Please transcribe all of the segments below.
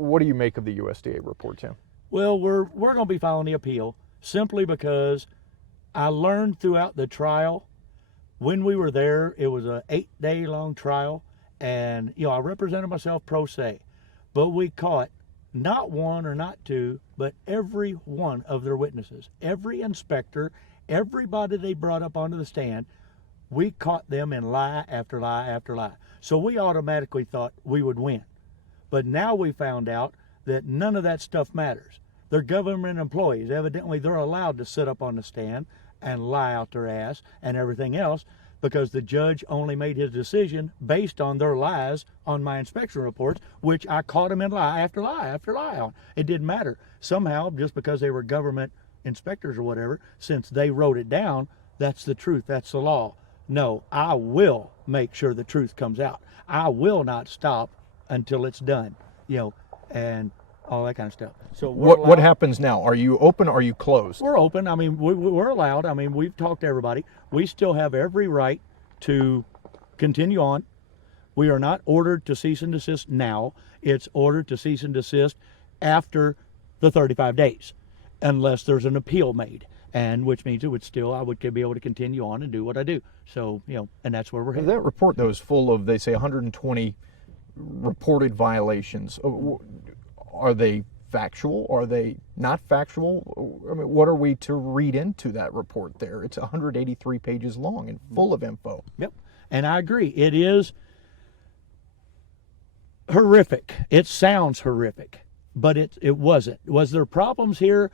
What do you make of the USDA report, Tim? Well, we're going to be filing the appeal simply because I learned throughout the trial. When we were there, it was an 8-day long trial, and I represented myself pro se, but we caught not one or not two, but every one of their witnesses, every inspector, everybody they brought up onto the stand. We caught them in lie after lie after lie. So we automatically thought we would win. But now we found out that none of that stuff matters. They're government employees. Evidently, they're allowed to sit up on the stand and lie out their ass and everything else, because the judge only made his decision based on their lies on my inspection reports, which I caught them in lie after lie after lie on. It didn't matter. Somehow, just because they were government inspectors or whatever, since they wrote it down, that's the truth, that's the law. No, I will make sure the truth comes out. I will not stop until it's done, and all that kind of stuff. So what happens now? Are you open or are you closed? We're open. I mean, we're allowed. I mean, we've talked to everybody. We still have every right to continue on. We are not ordered to cease and desist now. It's ordered to cease and desist after the 35 days, unless there's an appeal made, and which means I would be able to continue on and do what I do. So, and that's where we're headed. That report, though, is full of, they say, 120 reported violations. Are they factual? Are they not factual? I mean, what are we to read into that report there? It's 183 pages long and full of info. Yep. And I agree. It is horrific. It sounds horrific, but it wasn't. Was there problems here?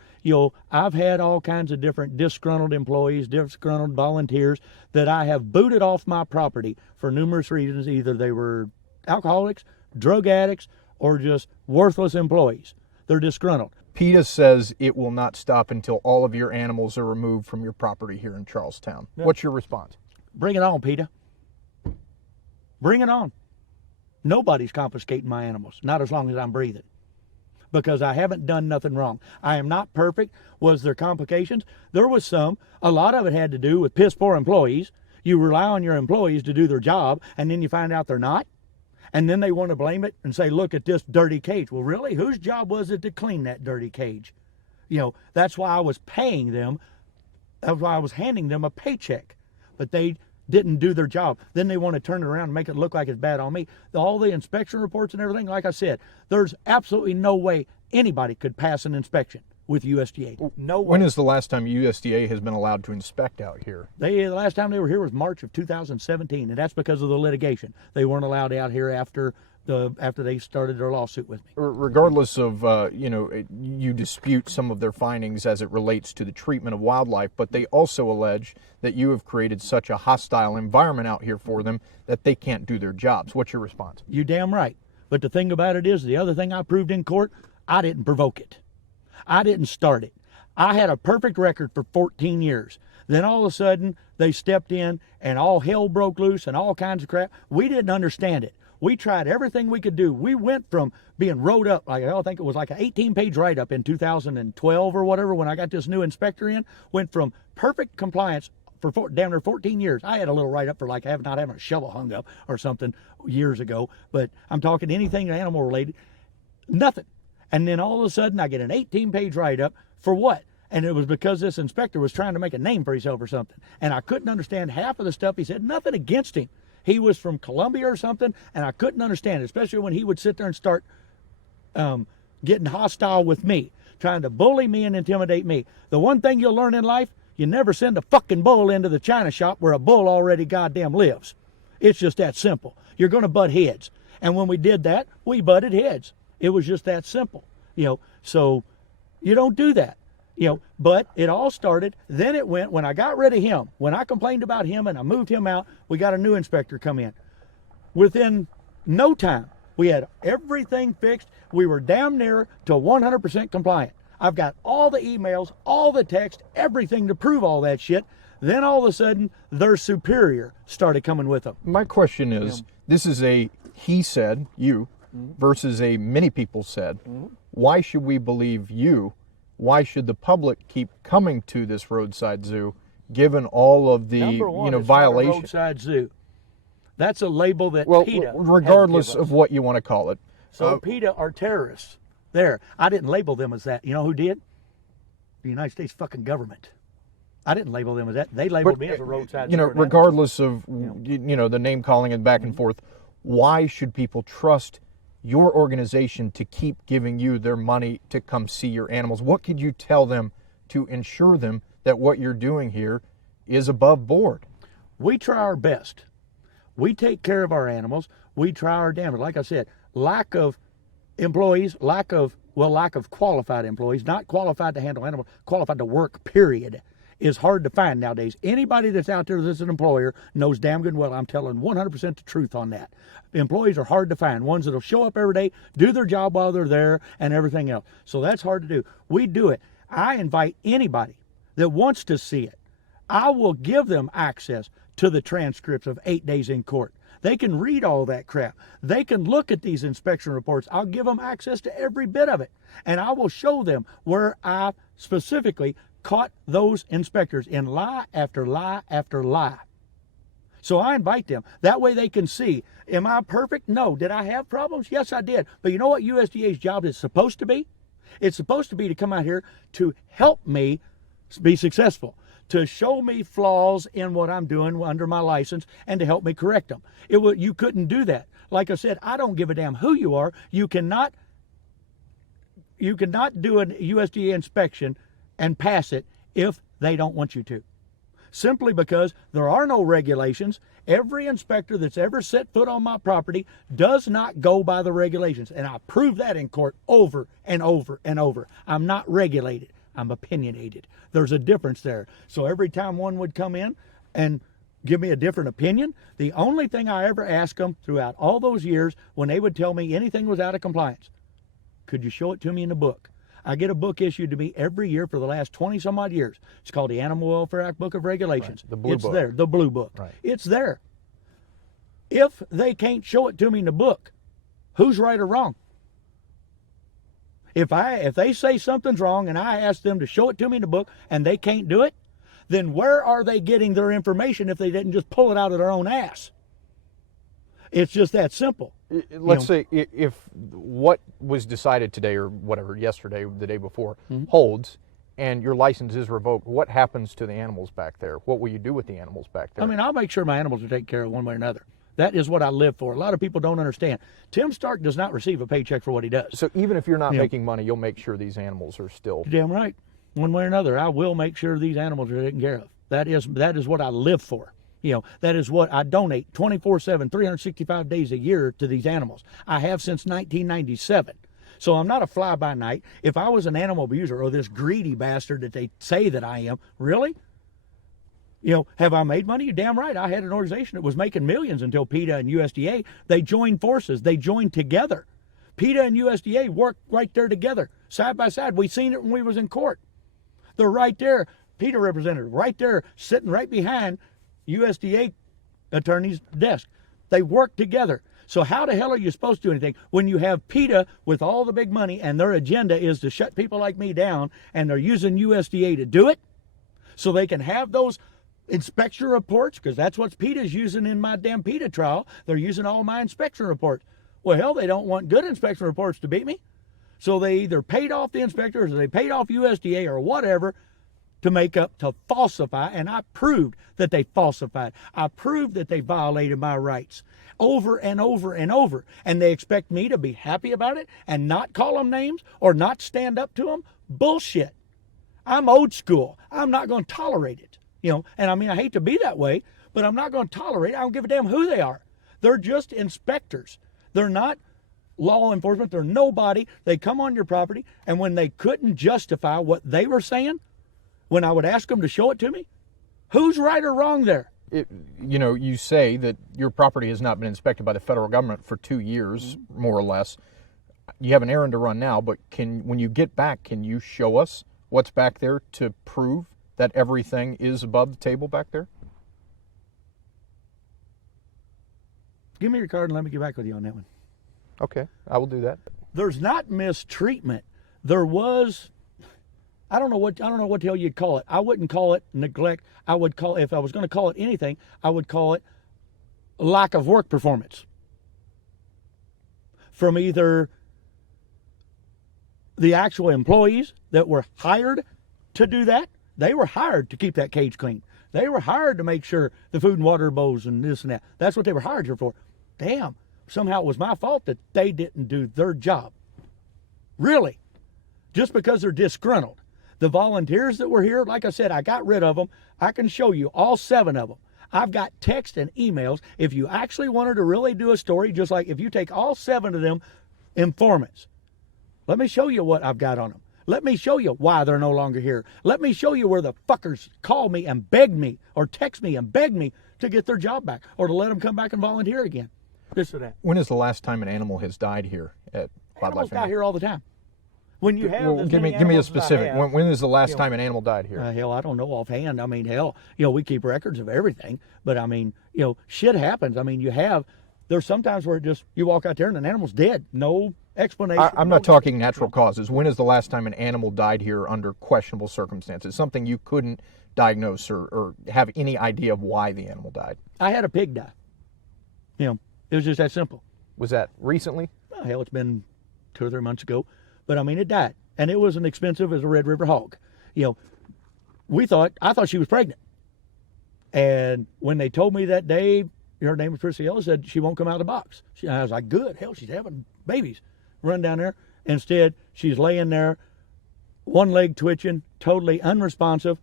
I've had all kinds of different disgruntled employees, disgruntled volunteers that I have booted off my property for numerous reasons. Either they were alcoholics, drug addicts, or just worthless employees. They're disgruntled. PETA says it will not stop until all of your animals are removed from your property here in Charlestown. Yep. What's your response? Bring it on, PETA. Bring it on. Nobody's confiscating my animals, not as long as I'm breathing, because I haven't done nothing wrong. I am not perfect. Was there complications? There was some. A lot of it had to do with piss poor employees. You rely on your employees to do their job, and then you find out they're not. And then they want to blame it and say, look at this dirty cage. Well, really? Whose job was it to clean that dirty cage? That's why I was paying them. That's why I was handing them a paycheck. But they didn't do their job. Then they want to turn it around and make it look like it's bad on me. All the inspection reports and everything, like I said, there's absolutely no way anybody could pass an inspection with USDA. No way. When is the last time USDA has been allowed to inspect out here? The last time they were here was March of 2017, and that's because of the litigation. They weren't allowed out here after they started their lawsuit with me. Regardless of, you dispute some of their findings as it relates to the treatment of wildlife, but they also allege that you have created such a hostile environment out here for them that they can't do their jobs. What's your response? You damn right. But the thing about it is, the other thing I proved in court, I didn't provoke it. I didn't start it. I had a perfect record for 14 years. Then all of a sudden, they stepped in and all hell broke loose and all kinds of crap. We didn't understand it. We tried everything we could do. We went from being wrote up, I think it was like an 18-page write-up in 2012 or whatever when I got this new inspector in, went from perfect compliance for damn near 14 years. I had a little write-up for like not having a shovel hung up or something years ago, but I'm talking anything animal related, nothing. And then all of a sudden I get an 18-page write-up for what? And it was because this inspector was trying to make a name for himself or something. And I couldn't understand half of the stuff he said. Nothing against him. He was from Colombia or something, and I couldn't understand it, especially when he would sit there and start getting hostile with me, trying to bully me and intimidate me. The one thing you'll learn in life, you never send a fucking bull into the china shop where a bull already goddamn lives. It's just that simple. You're going to butt heads. And when we did that, we butted heads. It was just that simple, so you don't do that, but it all started. Then it went, when I got rid of him, when I complained about him and I moved him out, we got a new inspector come in. Within no time, we had everything fixed. We were damn near to 100% compliant. I've got all the emails, all the text, everything to prove all that shit. Then all of a sudden, their superior started coming with them. My question is, this is a he said, you, versus a many people said. Why should we believe you? Why should the public keep coming to this roadside zoo, given all of the violations? Roadside zoo. That's a label that PETA regardless of what you want to call it. So PETA are terrorists. There, I didn't label them as that. You know who did? The United States fucking government. I didn't label them as that. They labeled me as a roadside. Regardless of the name calling and back and forth, why should people trust your organization to keep giving you their money to come see your animals? What could you tell them to ensure them that what you're doing here is above board? We try our best. We take care of our animals. We try our damnedest. Like I said, lack of employees, lack of qualified employees, not qualified to handle animals, qualified to work, period, is hard to find nowadays. Anybody that's out there that's an employer knows damn good well I'm telling 100% the truth on that. Employees are hard to find, ones that'll show up every day, do their job while they're there, and everything else. So that's hard to do. We do it. I invite anybody that wants to see it. I will give them access to the transcripts of 8 days in court. They can read all that crap. They can look at these inspection reports. I'll give them access to every bit of it. And I will show them where I specifically caught those inspectors in lie after lie after lie. So I invite them. That way they can see, am I perfect? No. Did I have problems? Yes, I did. But you know what USDA's job is supposed to be? It's supposed to be to come out here to help me be successful, to show me flaws in what I'm doing under my license and to help me correct them. You couldn't do that. Like I said, I don't give a damn who you are. You cannot do a USDA inspection and pass it if they don't want you to. Simply because there are no regulations. Every inspector that's ever set foot on my property does not go by the regulations. And I prove that in court over and over and over. I'm not regulated. I'm opinionated. There's a difference there. So every time one would come in and give me a different opinion, the only thing I ever asked them throughout all those years when they would tell me anything was out of compliance, could you show it to me in the book? I get a book issued to me every year for the last 20 some odd years. It's called the Animal Welfare Act Book of Regulations. Right, the blue book. It's there, the blue book. Right. It's there. If they can't show it to me in the book, who's right or wrong? If they say something's wrong and I ask them to show it to me in the book and they can't do it, then where are they getting their information if they didn't just pull it out of their own ass? It's just that simple. Let's say if what was decided today or whatever, yesterday, the day before, holds and your license is revoked, what happens to the animals back there? What will you do with the animals back there? I mean, I'll make sure my animals are taken care of one way or another. That is what I live for. A lot of people don't understand. Tim Stark does not receive a paycheck for what he does. So even if you're not making money, you'll make sure these animals are still... Damn right. One way or another, I will make sure these animals are taken care of. That is what I live for. That is what I donate 24/7, 365 days a year to these animals. I have since 1997. So I'm not a fly-by-night. If I was an animal abuser or this greedy bastard that they say that I am, really? Have I made money? You're damn right. I had an organization that was making millions until PETA and USDA, they joined forces. They joined together. PETA and USDA worked right there together, side by side. We seen it when we was in court. They're right there. PETA representative right there, sitting right behind USDA attorney's desk. They work together. So how the hell are you supposed to do anything when you have PETA with all the big money and their agenda is to shut people like me down and they're using USDA to do it so they can have those inspection reports, because that's what PETA's using in my damn PETA trial. They're using all my inspection reports. Well, hell, they don't want good inspection reports to beat me. So they either paid off the inspectors or they paid off USDA or whatever to falsify, and I proved that they falsified. I proved that they violated my rights over and over and over, and they expect me to be happy about it and not call them names or not stand up to them? Bullshit. I'm old school. I'm not going to tolerate it. And I mean, I hate to be that way, but I'm not going to tolerate it. I don't give a damn who they are. They're just inspectors. They're not law enforcement. They're nobody. They come on your property, and when they couldn't justify what they were saying, when I would ask them to show it to me, who's right or wrong there? You say that your property has not been inspected by the federal government for 2 years, more or less. You have an errand to run now, but when you get back, can you show us what's back there to prove that everything is above the table back there? Give me your card and let me get back with you on that one. Okay, I will do that. There's not mistreatment. There was, I don't know what the hell you'd call it. I wouldn't call it neglect. I would call, if I was going to call it anything, I would call it lack of work performance. from either the actual employees that were hired to do that. They were hired to keep that cage clean. They were hired to make sure the food and water bowls and this and that. That's what they were hired here for. Damn, somehow it was my fault that they didn't do their job. Really. Just because they're disgruntled. The volunteers that were here, like I said, I got rid of them. I can show you all 7 of them. I've got text and emails. If you actually wanted to really do a story, just like if you take all 7 of them informants, let me show you what I've got on them. Let me show you why they're no longer here. Let me show you where the fuckers call me and beg me or text me and beg me to get their job back or to let them come back and volunteer again. This or that. When is the last time an animal has died here at Animals Wildlife? die here all the time. When you have Well, give me a specific. When is the last time an animal died here? Hell, I don't know offhand. I mean, hell, we keep records of everything. But I mean, shit happens. I mean, there's sometimes where you walk out there and an animal's dead. No explanation. I'm not talking natural causes. When is the last time an animal died here under questionable circumstances? Something you couldn't diagnose or have any idea of why the animal died? I had a pig die. It was just that simple. Was that recently? Oh, hell, it's been 2 or 3 months ago. But I mean, it died. And it wasn't expensive as a Red River hog. I thought she was pregnant. And when they told me that day, her name was Priscilla, said she won't come out of the box. I was like, good, hell, she's having babies. Run down there. Instead, she's laying there, one leg twitching, totally unresponsive.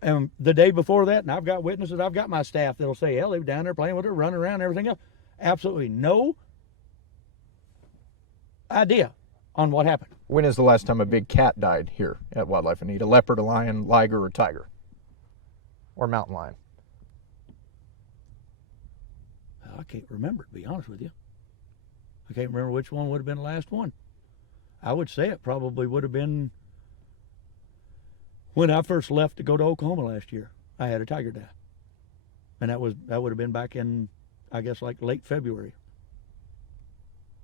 And the day before that, and I've got witnesses, I've got my staff that'll say, hell, they were down there playing with her, running around, everything else. Absolutely no idea on what happened. When is the last time a big cat died here at Wildlife in Need? A leopard, a lion, liger, or tiger? Or mountain lion? I can't remember, to be honest with you. I can't remember which one would have been the last one. I would say it probably would have been when I first left to go to Oklahoma last year. I had a tiger die. And that would have been back in, I guess, like late February.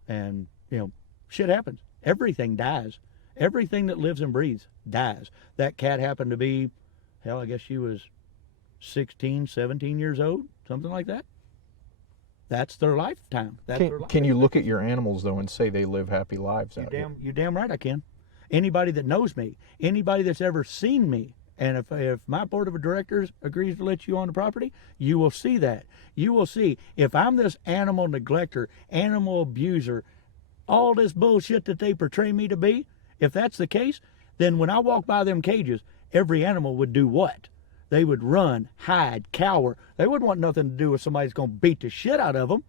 And, shit happens. Everything dies. Everything that lives and breathes dies. That cat happened to be, hell, I guess she was 16, 17 years old, something like that. That's their lifetime. Can you look at your animals, though, and say they live happy lives out here? You damn right I can. Anybody that knows me, anybody that's ever seen me, and if my board of directors agrees to let you on the property, you will see that. You will see if I'm this animal neglector, animal abuser, all this bullshit that they portray me to be, if that's the case, then when I walk by them cages, every animal would do what? They would run, hide, cower. They wouldn't want nothing to do with somebody that's going to beat the shit out of them.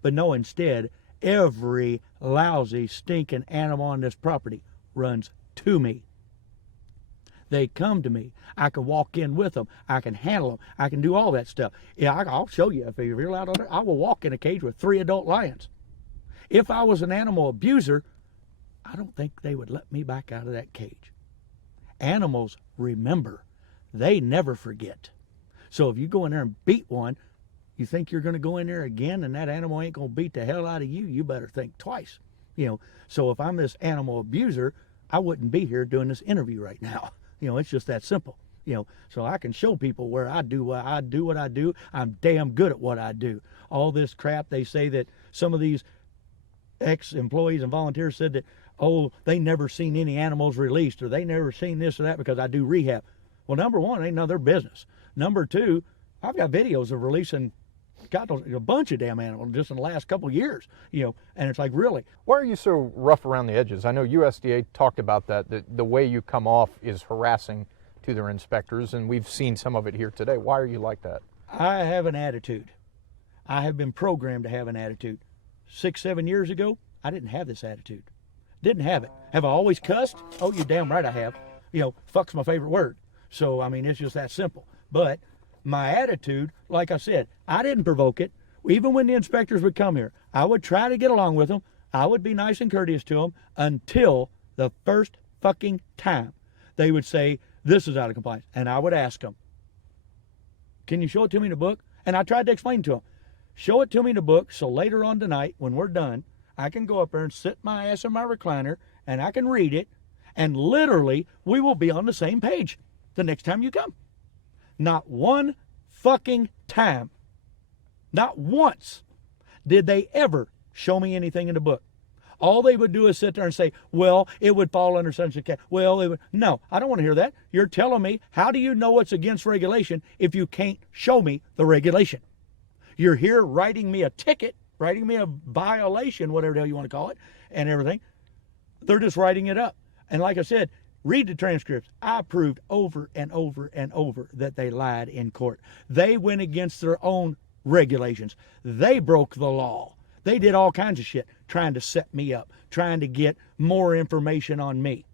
But no, instead, every lousy, stinking animal on this property runs to me. They come to me. I can walk in with them. I can handle them. I can do all that stuff. Yeah, I'll show you. If you're allowed on there, I will walk in a cage with 3 adult lions. If I was an animal abuser, I don't think they would let me back out of that cage. Animals remember. They never forget. So if you go in there and beat one, you think you're going to go in there again and that animal ain't going to beat the hell out of you, you better think twice. So if I'm this animal abuser, I wouldn't be here doing this interview right now. It's just that simple. So I can show people where I do what I do. I'm damn good at what I do. All this crap they say that some of these ex-employees and volunteers said that, they never seen any animals released or they never seen this or that because I do rehab. Well, number one, ain't none of their business. Number two, I've got videos of releasing a bunch of damn animals just in the last couple of years, and it's like, really? Why are you so rough around the edges? I know USDA talked about that the way you come off is harassing to their inspectors, and we've seen some of it here today. Why are you like that? I have an attitude. I have been programmed to have an attitude. 6, 7 years ago, I didn't have this attitude. Didn't have it. Have I always cussed? Oh, you damn right I have. Fuck's my favorite word. So, I mean, it's just that simple. But my attitude, like I said, I didn't provoke it. Even when the inspectors would come here, I would try to get along with them. I would be nice and courteous to them until the first fucking time they would say, this is out of compliance. And I would ask them, can you show it to me in the book? And I tried to explain to them, show it to me in the book so later on tonight when we're done, I can go up there and sit my ass in my recliner and I can read it. And literally, we will be on the same page the next time you come. Not one fucking time, not once did they ever show me anything in the book. All they would do is sit there and say, well, it would fall under such a well, it would. No, I don't want to hear that. You're telling me, how do you know it's against regulation if you can't show me the regulation? You're here writing me a ticket, writing me a violation, whatever the hell you want to call it, and everything. They're just writing it up. And like I said, read the transcripts. I proved over and over and over that they lied in court. They went against their own regulations. They broke the law. They did all kinds of shit trying to set me up, trying to get more information on me.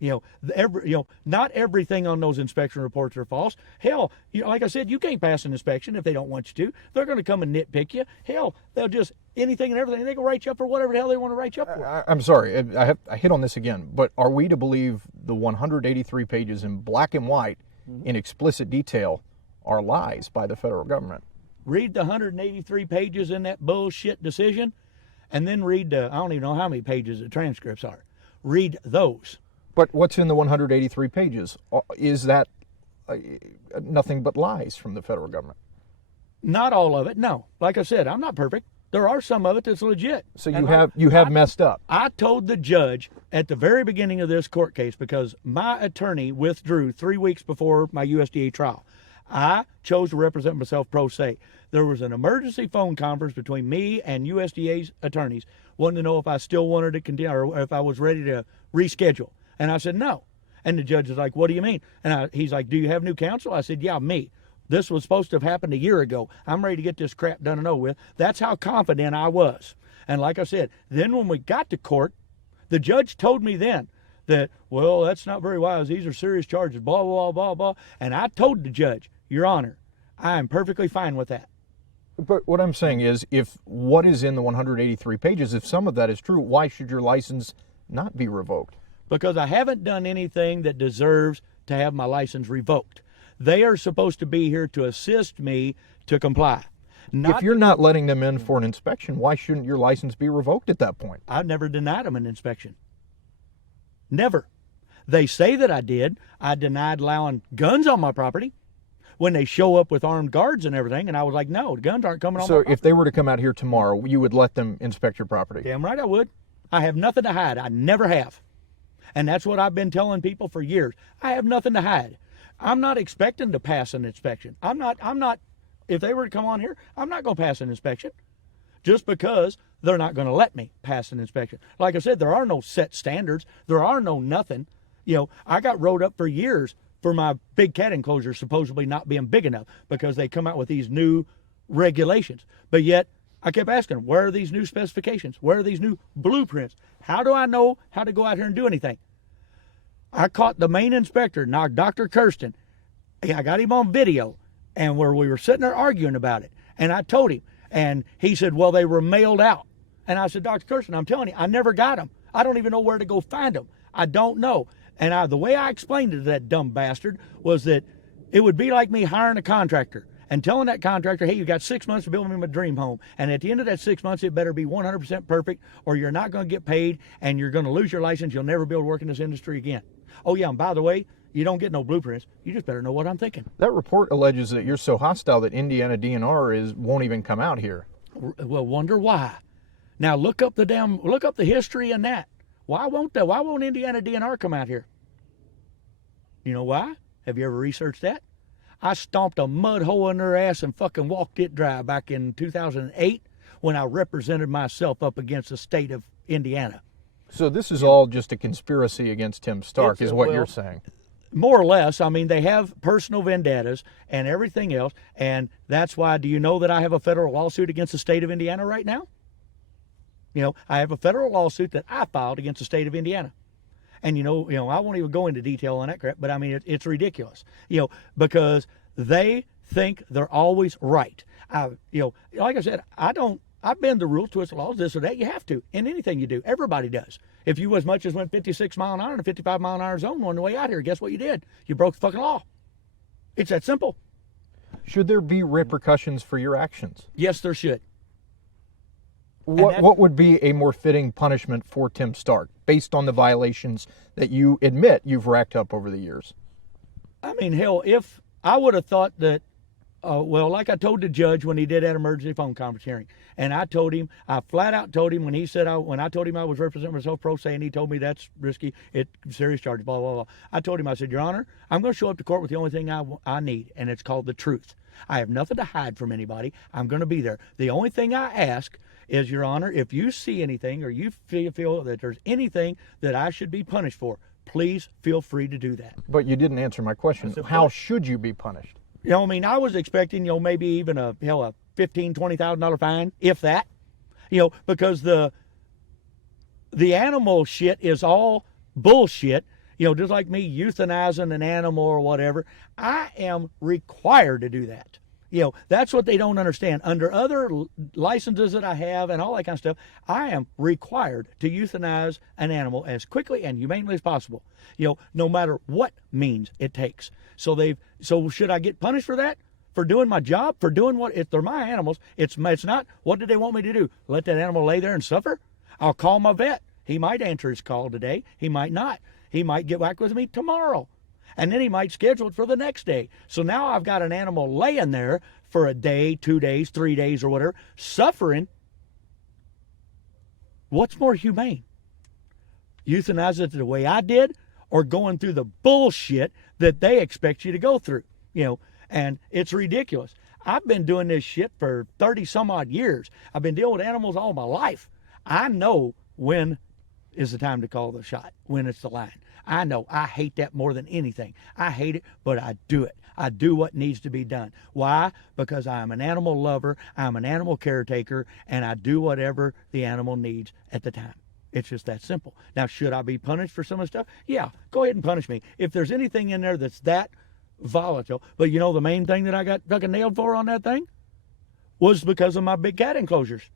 Not everything on those inspection reports are false. Hell, like I said, you can't pass an inspection if they don't want you to. They're going to come and nitpick you. Hell, they'll just anything and everything. They can write you up for whatever the hell they want to write you up for. I'm sorry, I hit on this again, but are we to believe the 183 pages in black and white in explicit detail are lies by the federal government? Read the 183 pages in that bullshit decision, and then read I don't even know how many pages the transcripts are. Read those. But what's in the 183 pages? Is that nothing but lies from the federal government? Not all of it, no. Like I said, I'm not perfect. There are some of it that's legit. So you have messed up. I told the judge at the very beginning of this court case, because my attorney withdrew 3 weeks before my USDA trial. I chose to represent myself pro se. There was an emergency phone conference between me and USDA's attorneys, wanting to know if I still wanted to continue or if I was ready to reschedule. And I said, no. And the judge is like, what do you mean? And he's like, do you have new counsel? I said, yeah, me. This was supposed to have happened a year ago. I'm ready to get this crap done and over with. That's how confident I was. And like I said, then when we got to court, the judge told me then that, well, that's not very wise. These are serious charges, blah, blah, blah, blah. And I told the judge, Your Honor, I am perfectly fine with that. But what I'm saying is, if what is in the 183 pages, if some of that is true, why should your license not be revoked? Because I haven't done anything that deserves to have my license revoked. They are supposed to be here to assist me to comply. If you're not letting them in for an inspection, why shouldn't your license be revoked at that point? I've never denied them an inspection. Never. They say that I did. I denied allowing guns on my property when they show up with armed guards and everything, and I was like, no, the guns aren't coming on my property. So if they were to come out here tomorrow, you would let them inspect your property? Damn right I would. I have nothing to hide. I never have. And that's what I've been telling people for years. I have nothing to hide. I'm not expecting to pass an inspection. I'm not, if they were to come on here, I'm not going to pass an inspection just because they're not going to let me pass an inspection. Like I said, there are no set standards. There are no nothing. I got wrote up for years for my big cat enclosure supposedly not being big enough because they come out with these new regulations. But yet, I kept asking, where are these new specifications? Where are these new blueprints? How do I know how to go out here and do anything? I caught the main inspector, Dr. Kirsten. I got him on video, and where we were sitting there arguing about it. And I told him, and he said, well, they were mailed out. And I said, Dr. Kirsten, I'm telling you, I never got them. I don't even know where to go find them. I don't know. And the way I explained it to that dumb bastard was that it would be like me hiring a contractor and telling that contractor, hey, you got 6 months to build me my dream home. And at the end of that 6 months, it better be 100% perfect, or you're not going to get paid, and you're going to lose your license. You'll never be able to work in this industry again. Oh, yeah, and by the way, you don't get no blueprints. You just better know what I'm thinking. That report alleges that you're so hostile that Indiana DNR won't even come out here. Well, wonder why. Now look up the history in that. Why won't Indiana DNR come out here? You know why? Have you ever researched that? I stomped a mud hole in their ass and fucking walked it dry back in 2008 when I represented myself up against the state of Indiana. So this is all just a conspiracy against Tim Stark, is what you're saying. More or less. I mean, they have personal vendettas and everything else, and that's why, do you know that I have a federal lawsuit against the state of Indiana right now? I have a federal lawsuit that I filed against the state of Indiana. And, I won't even go into detail on that crap, but I mean, it's ridiculous, because they think they're always right. Like I said, I bend the rules, twist the laws, this or that. You have to in anything you do. Everybody does. If you as much as went 56 mile an hour in a 55 mile an hour zone on the way out here, guess what you did? You broke the fucking law. It's that simple. Should there be repercussions for your actions? Yes, there should. What would be a more fitting punishment for Tim Stark based on the violations that you admit you've racked up over the years? I mean, hell, if I would have thought that Well, like I told the judge when he did that emergency phone conference hearing, and I flat out told him when I told him I was representing myself pro se, and he told me that's risky, it's serious charges, blah, blah, blah. I told him, I said, Your Honor, I'm going to show up to court with the only thing I need, and it's called the truth. I have nothing to hide from anybody. I'm going to be there. The only thing I ask is, Your Honor, if you see anything or you feel that there's anything that I should be punished for, please feel free to do that. But you didn't answer my question. How should you be punished? You know, I mean, I was expecting, maybe even a $15,000-$20,000 fine, if that. Because the animal shit is all bullshit. Just like me euthanizing an animal or whatever, I am required to do that. That's what they don't understand. Under other licenses that I have and all that kind of stuff, I am required to euthanize an animal as quickly and humanely as possible, no matter what means it takes. So should I get punished for that? For doing my job? For doing what? If they're my animals, it's not, what did they want me to do? Let that animal lay there and suffer? I'll call my vet. He might answer his call today. He might not. He might get back with me tomorrow. And then he might schedule it for the next day. So now I've got an animal laying there for a day, 2 days, 3 days, or whatever, suffering. What's more humane? Euthanize it the way I did, or going through the bullshit that they expect you to go through? And it's ridiculous. I've been doing this shit for 30 some odd years. I've been dealing with animals all my life. I know when is the time to call the shot, when it's the line. I know. I hate that more than anything. I hate it, but I do it. I do what needs to be done. Why? Because I'm an animal lover, I'm an animal caretaker, and I do whatever the animal needs at the time. It's just that simple. Now, should I be punished for some of the stuff? Yeah, go ahead and punish me. If there's anything in there that's that volatile, but the main thing that I got fucking nailed for on that thing was because of my big cat enclosures.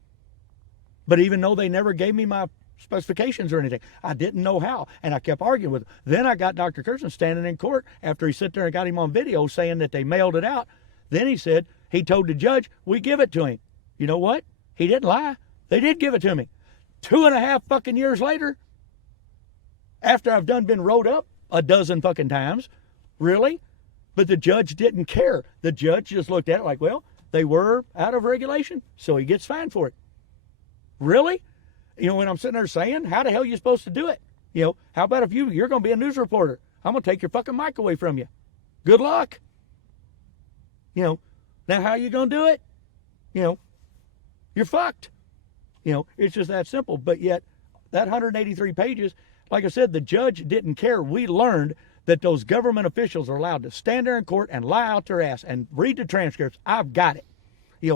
But even though they never gave me my specifications or anything, I didn't know how, and I kept arguing with him. Then I got Dr. Kirsten standing in court after he sat there and got him on video saying that they mailed it out. Then he said he told the judge, we give it to him. You know what? He didn't lie. They did give it to me. 2.5 fucking years later, after I've been wrote up a dozen fucking times. Really? But the judge didn't care. The judge just looked at it like, well, they were out of regulation, so he gets fined for it. Really? When I'm sitting there saying, how the hell are you supposed to do it? How about if you're going to be a news reporter? I'm going to take your fucking mic away from you. Good luck. Now how are you going to do it? You're fucked. It's just that simple. But yet, that 183 pages, like I said, the judge didn't care. We learned that those government officials are allowed to stand there in court and lie out their ass and read the transcripts. I've got it.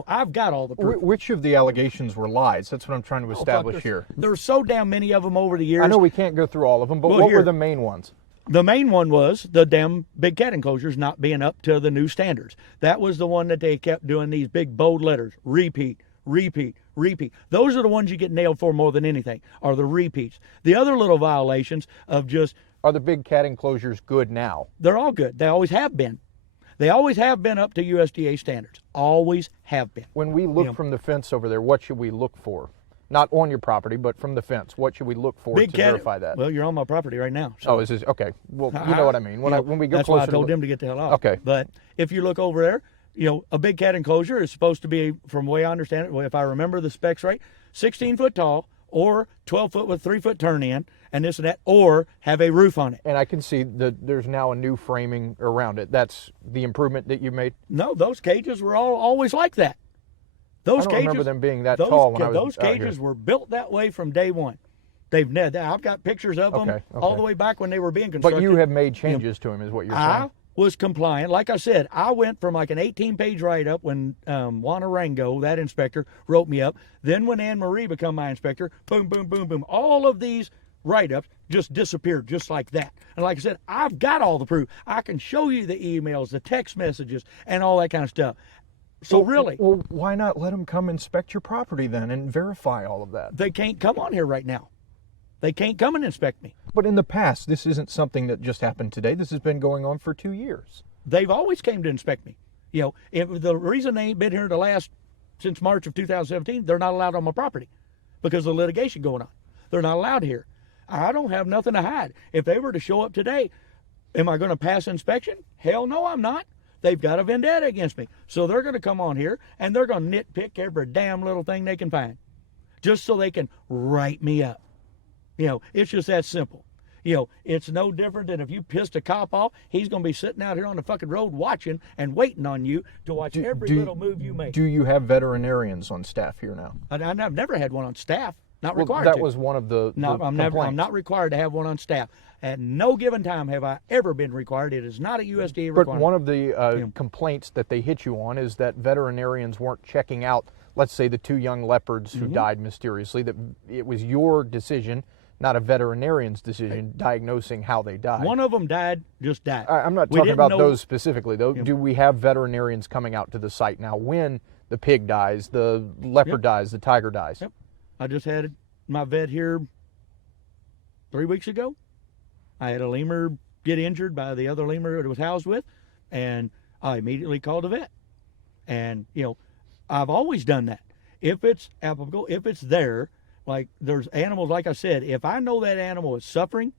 I've got all the proof. Which of the allegations were lies? That's what I'm trying to establish here. There's so damn many of them over the years. I know we can't go through all of them, but what were the main ones? The main one was the damn big cat enclosures not being up to the new standards. That was the one that they kept doing these big bold letters. Repeat, repeat, repeat. Those are the ones you get nailed for more than anything, are the repeats. The other little violations of just... Are the big cat enclosures good now? They're all good. They always have been. They always have been up to USDA standards. Always have been. When we look from the fence over there, what should we look for? Not on your property, but from the fence. What should we look for to verify that? Well, you're on my property right now. So. Oh, is this okay? Well, you know what I mean. When we go that's closer, why I told them to get the hell out. Okay. But if you look over there, a big cat enclosure is supposed to be, from the way I understand it, well, if I remember the specs right, 16 foot tall or 12 foot with 3 foot turn in, and this and that, or have a roof on it. And I can see that there's now a new framing around it. That's the improvement that you made? No, those cages were always like that. I don't remember them being that tall when I was Those cages were built that way from day one. I've got pictures of them all the way back when they were being constructed. But you have made changes to them, is what you're saying? I was compliant. Like I said, I went from like an 18-page write-up when Juana Rango, that inspector, wrote me up. Then when Anne Marie became my inspector, boom, boom, boom, boom. All of these write-ups just disappeared just like that. And like I said, I've got all the proof. I can show you the emails, the text messages, and all that kind of stuff. So really... Well, why not let them come inspect your property then and verify all of that? They can't come on here right now. They can't come and inspect me. But in the past, this isn't something that just happened today. This has been going on for 2 years. They've always came to inspect me. If the reason they ain't been here since March of 2017, they're not allowed on my property because of the litigation going on. They're not allowed here. I don't have nothing to hide. If they were to show up today, am I going to pass inspection? Hell no, I'm not. they've got a vendetta against me. So they're going to come on here and they're going to nitpick every damn little thing they can find just so they can write me up. It's just that simple. It's no different than if you pissed a cop off, he's going to be sitting out here on the fucking road watching and waiting on you to watch every little move you make. Do you have veterinarians on staff here now? I've never had one on staff. Not Well, required that to. was one of the No, the I'm not required to have one on staff. At no given time have I ever been required. It is not a USDA requirement. But one of the complaints that they hit you on is that veterinarians weren't checking out, let's say, the 2 young leopards who died mysteriously, that it was your decision, not a veterinarian's decision, diagnosing how they died. One of them just died. I'm not talking about those specifically, though. Do we have veterinarians coming out to the site now when the pig dies, the leopard dies, the tiger dies? Yep. I just had my vet here 3 weeks ago. I had a lemur get injured by the other lemur it was housed with, and I immediately called a vet. And, I've always done that. If it's applicable, if it's there, like there's animals, like I said, if I know that animal is suffering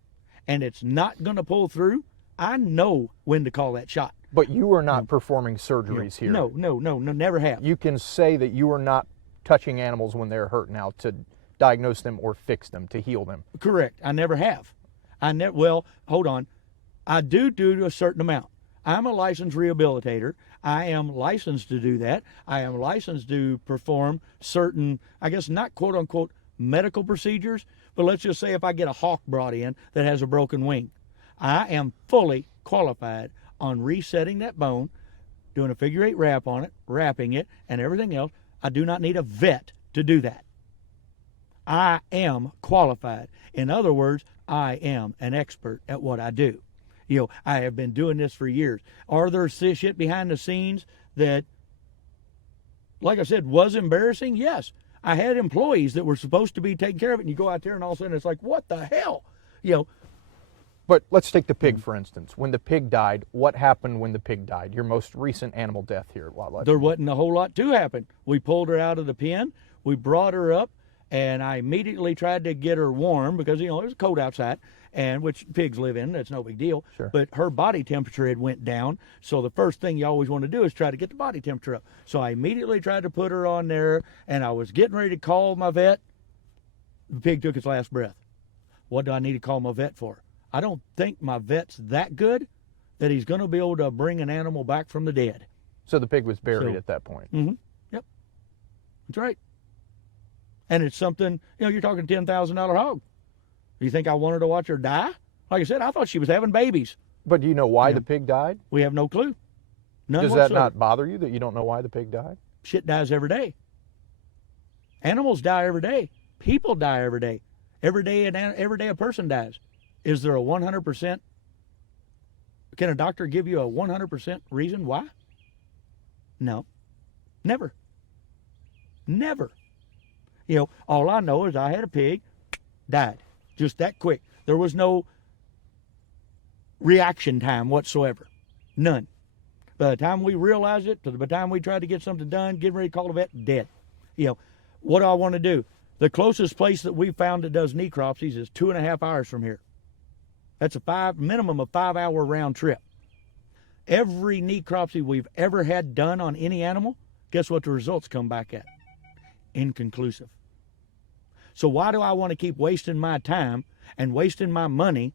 and it's not going to pull through, I know when to call that shot. But you are not performing surgeries here. No, never have. You can say that you are not touching animals when they're hurt now to diagnose them or fix them, to heal them. Correct. I never have. Well, hold on. I do a certain amount. I'm a licensed rehabilitator. I am licensed to do that. I am licensed to perform certain, I guess not quote unquote medical procedures, but let's just say if I get a hawk brought in that has a broken wing, I am fully qualified on resetting that bone, doing a figure 8 wrap on it, wrapping it, and everything else. I do not need a vet to do that. I am qualified. In other words, I am an expert at what I do. I have been doing this for years. Are there shit behind the scenes that, like I said, was embarrassing? Yes. I had employees that were supposed to be taking care of it, and you go out there and all of a sudden it's like, what the hell? But let's take the pig, for instance. When the pig died, what happened when the pig died? Your most recent animal death here at Wildlife. There wasn't a whole lot to happen. We pulled her out of the pen. We brought her up, and I immediately tried to get her warm because, it was cold outside, and which pigs live in. That's no big deal. Sure. But her body temperature had went down, so the first thing you always want to do is try to get the body temperature up. So I immediately tried to put her on there, and I was getting ready to call my vet. The pig took its last breath. What do I need to call my vet for? I don't think my vet's that good that he's going to be able to bring an animal back from the dead. So the pig was buried at that point. Mm-hmm. Yep. That's right. And it's something, you're talking $10,000 hog. You think I wanted to watch her die? Like I said, I thought she was having babies. But do you know why the pig died? We have no clue. None Does whatsoever. that not bother you that you don't know why the pig died? Shit dies every day. Animals die every day. People die every day. Every day a person dies. Is there a 100%? Can a doctor give you a 100% reason why? No. Never. Never. All I know is I had a pig, died. Just that quick. There was no reaction time whatsoever. None. By the time we realized it, to the time we tried to get something done, getting ready to call the vet, dead. What do I want to do? The closest place that we found that does necropsies is 2.5 hours from here. That's a minimum of 5-hour round trip. Every necropsy we've ever had done on any animal, guess what the results come back at? Inconclusive. So why do I want to keep wasting my time and wasting my money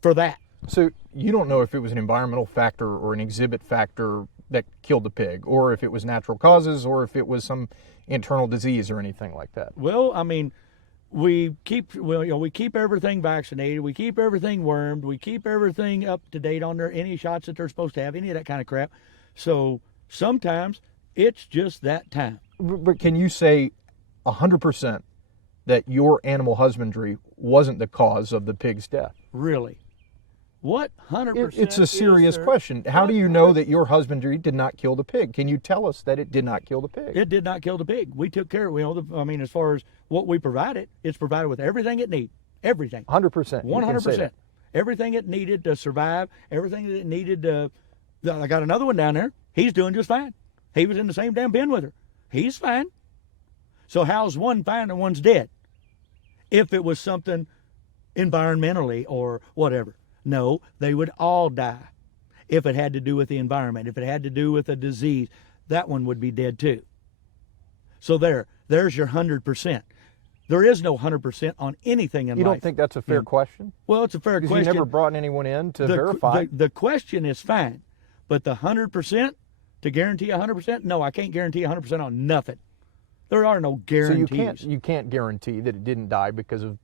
for that? So you don't know if it was an environmental factor or an exhibit factor that killed the pig, or if it was natural causes, or if it was some internal disease or anything like that. Well, I mean, we keep everything vaccinated, we keep everything wormed, we keep everything up to date on any shots that they're supposed to have, any of that kind of crap. So sometimes it's just that time. But can you say 100% that your animal husbandry wasn't the cause of the pig's death? Really? What 100%? It's a serious question. How do you know that your husbandry did not kill the pig? Can you tell us that it did not kill the pig? It did not kill the pig. We took care of it. As far as what we provided, it's provided with everything it needed. Everything. 100%. 100%. Everything it needed to survive, everything that it needed to. I got another one down there. He's doing just fine. He was in the same damn pen with her. He's fine. So how's one fine and one's dead? If it was something environmentally or whatever. No, they would all die. if it had to do with the environment, if it had to do with a disease, that one would be dead too. So there's your 100%. There is no 100% on anything in life. You don't think that's a fair question? Well, it's a fair Because question. you never brought anyone in to verify. The question is fine, but the 100%, to guarantee 100%, no, I can't guarantee 100% on nothing. There are no guarantees. So you can't guarantee that it didn't die because of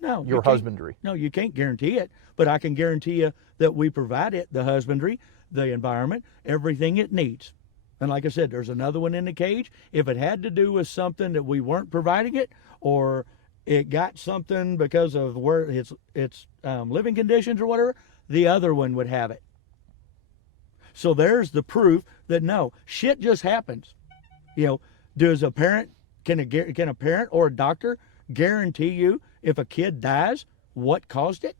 No, your husbandry. No, you can't guarantee it, but I can guarantee you that we provide it, the husbandry, the environment, everything it needs. And like I said, there's another one in the cage. If it had to do with something that we weren't providing it, or it got something because of where its living conditions or whatever, the other one would have it. So there's the proof that no, shit just happens. You know, does a parent, can a parent or a doctor guarantee you if a kid dies what caused it?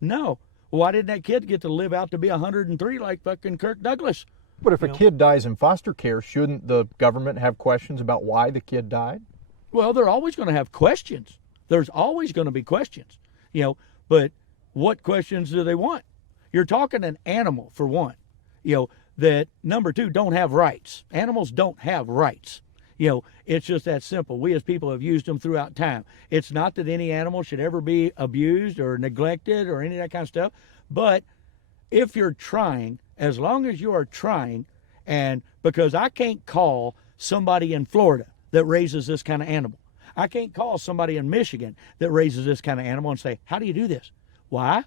No. Why didn't that kid get to live out to be 103 like fucking Kirk Douglas? But if a kid dies in foster care, shouldn't the government have questions about why the kid died? Well, they're always going to have questions. There's always going to be questions, you know, but what questions do they want? You're talking an animal, for one, you know, that, number two, don't have rights. Animals don't have rights. You know, it's just that simple. We as people have used them throughout time. It's not that any animal should ever be abused or neglected or any of that kind of stuff, but if you're trying, as long as you are trying, and because I can't call somebody in Florida that raises this kind of animal. I can't call somebody in Michigan that raises this kind of animal and say, how do you do this? Why?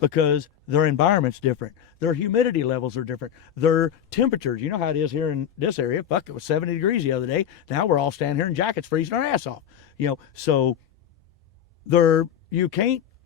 Because their environment's different. Their humidity levels are different. Their temperatures, you know how it is here in this area. Fuck, it was 70 degrees the other day. Now we're all standing here in jackets freezing our ass off. You know, so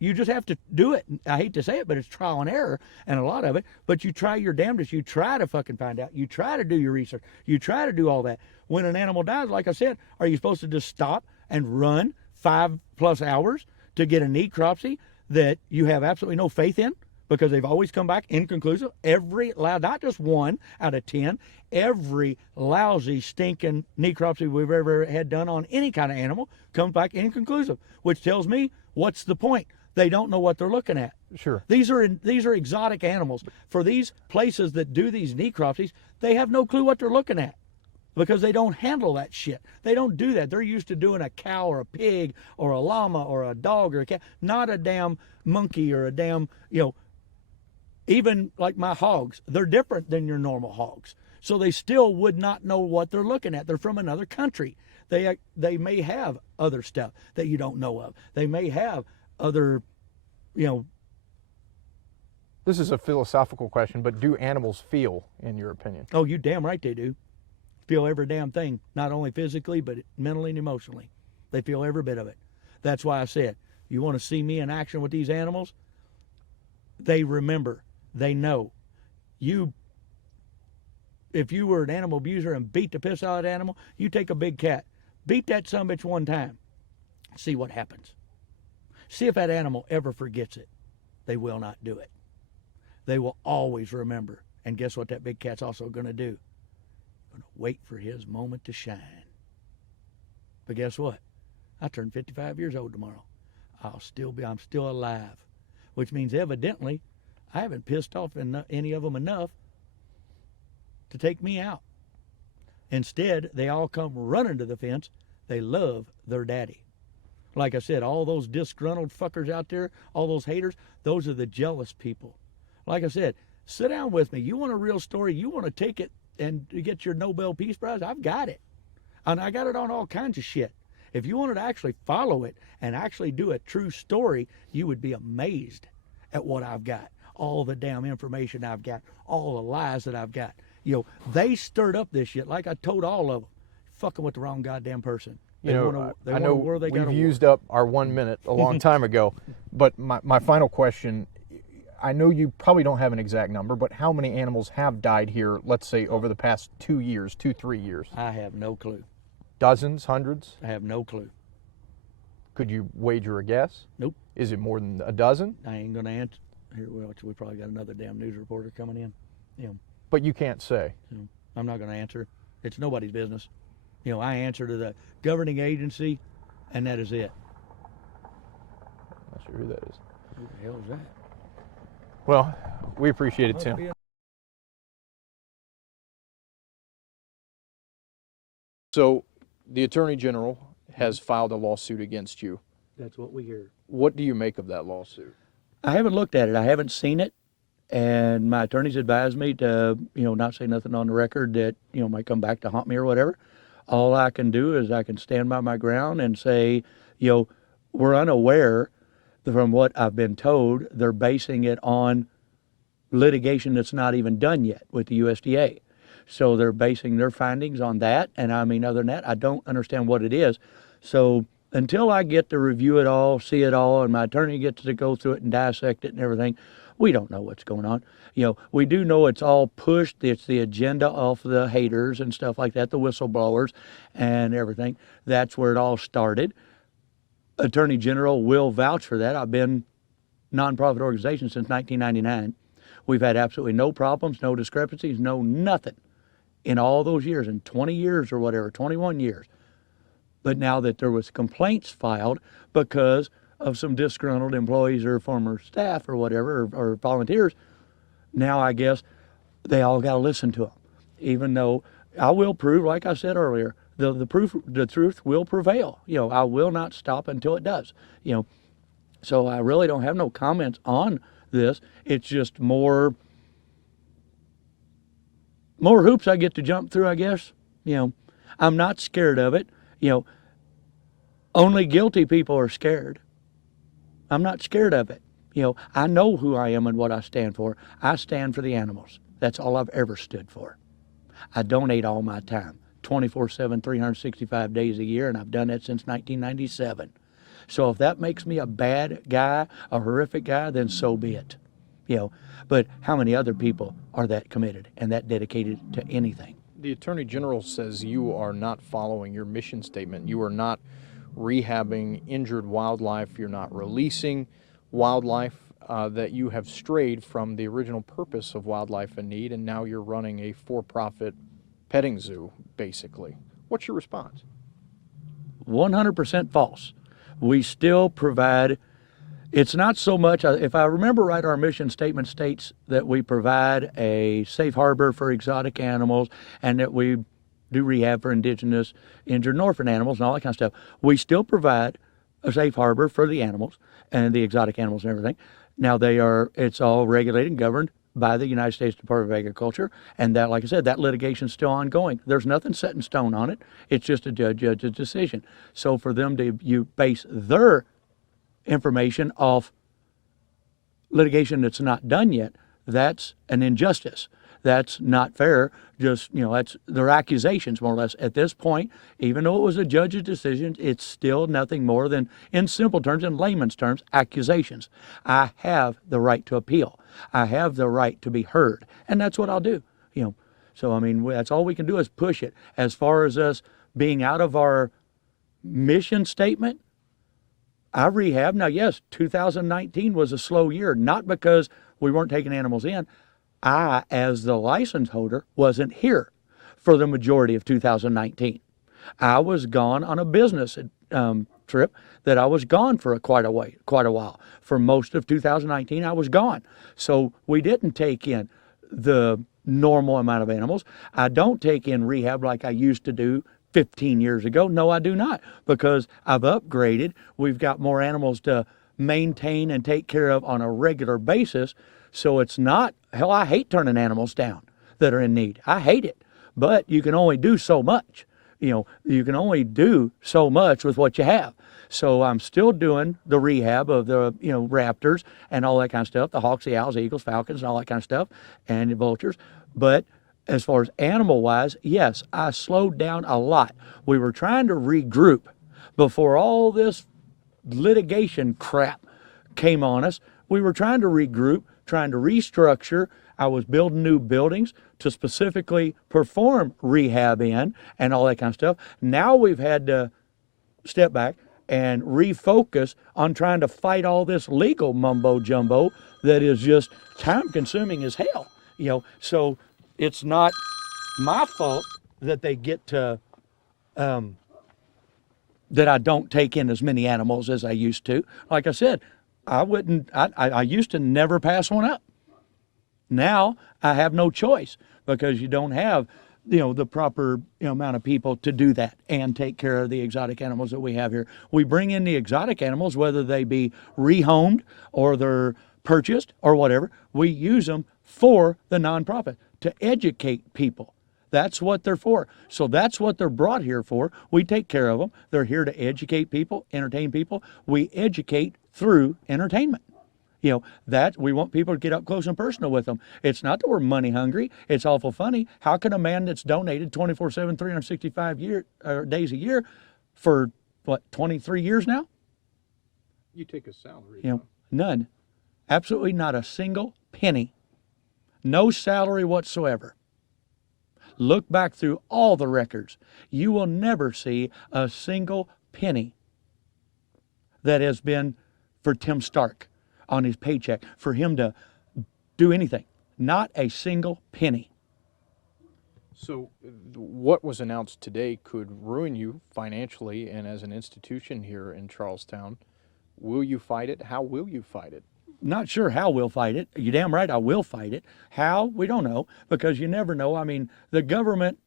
you just have to do it. I hate to say it, but it's trial and error, and a lot of it. But you try your damnedest. You try to fucking find out. You try to do your research. You try to do all that. When an animal dies, like I said, are you supposed to just stop and run 5+ hours to get a necropsy that you have absolutely no faith in? Because they've always come back inconclusive. Not just 1 out of 10, every lousy, stinking necropsy we've ever had done on any kind of animal comes back inconclusive, which tells me, what's the point? They don't know what they're looking at. Sure. These are exotic animals. For these places that do these necropsies, they have no clue what they're looking at because they don't handle that shit. They don't do that. They're used to doing a cow or a pig or a llama or a dog or a cat, not a damn monkey or a damn, you know, even like my hogs. They're different than your normal hogs. So they still would not know what they're looking at. They're from another country. They may have other stuff that you don't know of. They may have other, you know. This is a philosophical question, but do animals feel, in your opinion? Oh, you damn right they do. Feel every damn thing, not only physically, but mentally and emotionally. They feel every bit of it. That's why I said, you want to see me in action with these animals? They remember. They know. If you were an animal abuser and beat the piss out of that animal, you take a big cat, beat that sumbitch one time, see what happens. See if that animal ever forgets it. They will not do it. They will always remember. And guess what that big cat's also going to do? Going to wait for his moment to shine. But guess what? I turn 55 years old tomorrow. I'm still alive. Which means evidently I haven't pissed off any of them enough to take me out. Instead, they all come running to the fence. They love their daddy. Like I said, all those disgruntled fuckers out there, all those haters, those are the jealous people. Like I said, sit down with me. You want a real story? You want to take it and get your Nobel Peace Prize? I've got it. And I got it on all kinds of shit. If you wanted to actually follow it and actually do a true story, you would be amazed at what I've got. All the damn information I've got, all the lies that I've got. You know, they stirred up this shit like I told all of them. Fucking with the wrong goddamn person. I know we've used up our 1 minute a long time ago, but my final question, I know you probably don't have an exact number, but how many animals have died here, let's say, over the past 3 years? I have no clue. Dozens, hundreds? I have no clue. Could you wager a guess? Nope. Is it more than a dozen? I ain't going to answer. Here, well, we probably got another damn news reporter coming in. You know, but you can't say. You know, I'm not going to answer. It's nobody's business. You know, I answer to the governing agency, and that is it. Not sure who that is. Who the hell is that? Well, we appreciate it, Tim. So, the Attorney General has filed a lawsuit against you. That's what we hear. What do you make of that lawsuit? I haven't looked at it. I haven't seen it. And my attorneys advised me to, not say nothing on the record that, might come back to haunt me or whatever. All I can do is I can stand by my ground and say, we're unaware from what I've been told, they're basing it on litigation that's not even done yet with the USDA. So they're basing their findings on that. And I mean, other than that, I don't understand what it is. So until I get to review it all, see it all, and my attorney gets to go through it and dissect it and everything, we don't know what's going on. We do know it's all pushed. It's the agenda of the haters and stuff like that, the whistleblowers and everything. That's where it all started. Attorney General will vouch for that. I've been nonprofit organization since 1999. We've had absolutely no problems, no discrepancies, no nothing in all those years, in 20 years or whatever, 21 years. But now that there was complaints filed because of some disgruntled employees or former staff or whatever, or volunteers, now I guess they all got to listen to them. Even though I will prove, like I said earlier, the truth will prevail. I will not stop until it does. So I really don't have no comments on this. It's just more hoops I get to jump through, I guess. I'm not scared of it. Only guilty people are scared. I'm not scared of it. I know who I am and what I stand for. I stand for the animals. That's all I've ever stood for. I donate all my time, 24/7, 365 days a year, and I've done that since 1997. So if that makes me a bad guy, a horrific guy, then so be it. But how many other people are that committed and that dedicated to anything? The Attorney General says you are not following your mission statement. You are not rehabbing injured wildlife. You're not releasing wildlife, that you have strayed from the original purpose of Wildlife in Need, and now you're running a for-profit petting zoo, basically. What's your response? 100% false. We still provide, it's not so much, if I remember right, our mission statement states that we provide a safe harbor for exotic animals and that we do rehab for indigenous, injured, and orphan animals and all that kind of stuff. We still provide a safe harbor for the animals and the exotic animals and everything. Now it's all regulated and governed by the United States Department of Agriculture, and that, like I said, that litigation's still ongoing. There's nothing set in stone on it. It's just a judge's decision. So for them to base their information off litigation that's not done yet, that's an injustice. That's not fair. Just, that's their accusations, more or less. At this point, even though it was a judge's decision, it's still nothing more than, in simple terms, in layman's terms, accusations. I have the right to appeal. I have the right to be heard, and that's what I'll do. So I mean, that's all we can do is push it. As far as us being out of our mission statement, I rehab. Now, yes, 2019 was a slow year, not because we weren't taking animals in. I, as the license holder, wasn't here for the majority of 2019. I was gone on a business trip that I was gone for quite a while. For most of 2019, I was gone. So we didn't take in the normal amount of animals. I don't take in rehab like I used to do 15 years ago. No, I do not, because I've upgraded. We've got more animals to maintain and take care of on a regular basis. So it's not, hell, I hate turning animals down that are in need. I hate it. But you can only do so much. You can only do so much with what you have. So I'm still doing the rehab of the, raptors and all that kind of stuff, the hawks, the owls, the eagles, falcons, and all that kind of stuff, and the vultures. But as far as animal-wise, yes, I slowed down a lot. We were trying to regroup before all this litigation crap came on us. We were trying to regroup, trying to restructure. I was building new buildings to specifically perform rehab in and all that kind of stuff. Now we've had to step back and refocus on trying to fight all this legal mumbo jumbo that is just time consuming as hell. So it's not my fault that they get to, that I don't take in as many animals as I used to. Like I said, I used to never pass one up. Now I have no choice because you don't have, the proper amount of people to do that and take care of the exotic animals that we have here. We bring in the exotic animals, whether they be rehomed or they're purchased or whatever. We use them for the nonprofit to educate people. That's what they're for. So that's what they're brought here for. We take care of them. They're here to educate people, entertain people. We educate through entertainment. That we want people to get up close and personal with them. It's not that we're money hungry. It's awful funny. How can a man that's donated 24/7, 365 days a year for 23 years now? You take a salary. None. Absolutely not a single penny. No salary whatsoever. Look back through all the records. You will never see a single penny that has been for Tim Stark on his paycheck, for him to do anything. Not a single penny. So what was announced today could ruin you financially and as an institution here in Charlestown. Will you fight it? How will you fight it? Not sure how we'll fight it. You're damn right I will fight it. How? We don't know, because you never know. I mean, the government,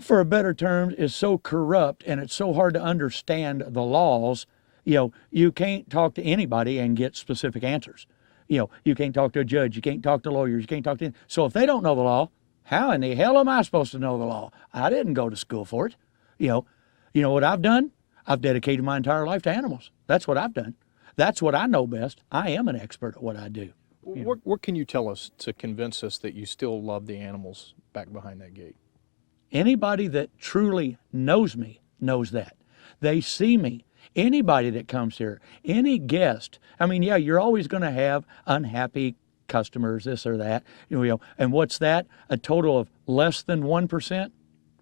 for a better term, is so corrupt, and it's so hard to understand the laws. You can't talk to anybody and get specific answers. You can't talk to a judge, you can't talk to lawyers, you can't talk to. So if they don't know the law, how in the hell am I supposed to know the law? I didn't go to school for it. You know what I've done? I've dedicated my entire life to animals. That's what I've done. That's what I know best. I am an expert at what I do. What can you tell us to convince us that you still love the animals back behind that gate? Anybody that truly knows me knows that. They see me. Anybody that comes here, any guest. I mean, yeah, you're always going to have unhappy customers, this or that. And what's that? A total of less than 1%?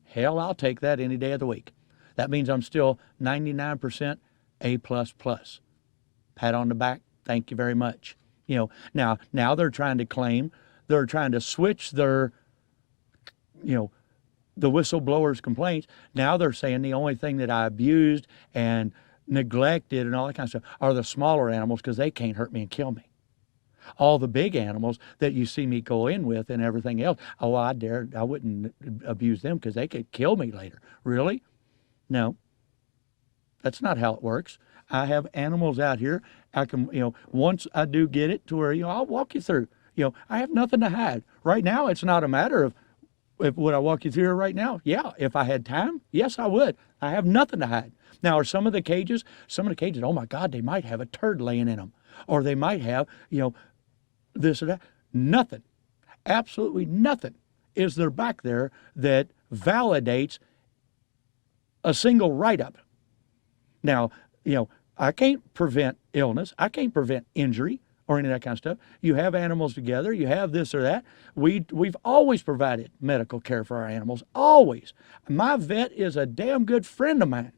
Hell, I'll take that any day of the week. That means I'm still 99% A++. Pat on the back, thank you very much. Now they're trying to switch their, the whistleblowers' complaints. Now they're saying the only thing that I abused and neglected and all that kind of stuff are the smaller animals, because they can't hurt me and kill me. All the big animals that you see me go in with and everything else, I wouldn't abuse them because they could kill me later. Really? No. That's not how it works. I have animals out here. I can, once I do get it to where, I'll walk you through. I have nothing to hide. Right now, it's not a matter of, would I walk you through it right now? Yeah. If I had time, yes, I would. I have nothing to hide. Now, are some of the cages, oh my God, they might have a turd laying in them. Or they might have, this or that. Nothing. Absolutely nothing is there back there that validates a single write-up. Now, I can't prevent illness. I can't prevent injury or any of that kind of stuff. You have animals together. You have this or that. We've always provided medical care for our animals. Always. My vet is a damn good friend of mine.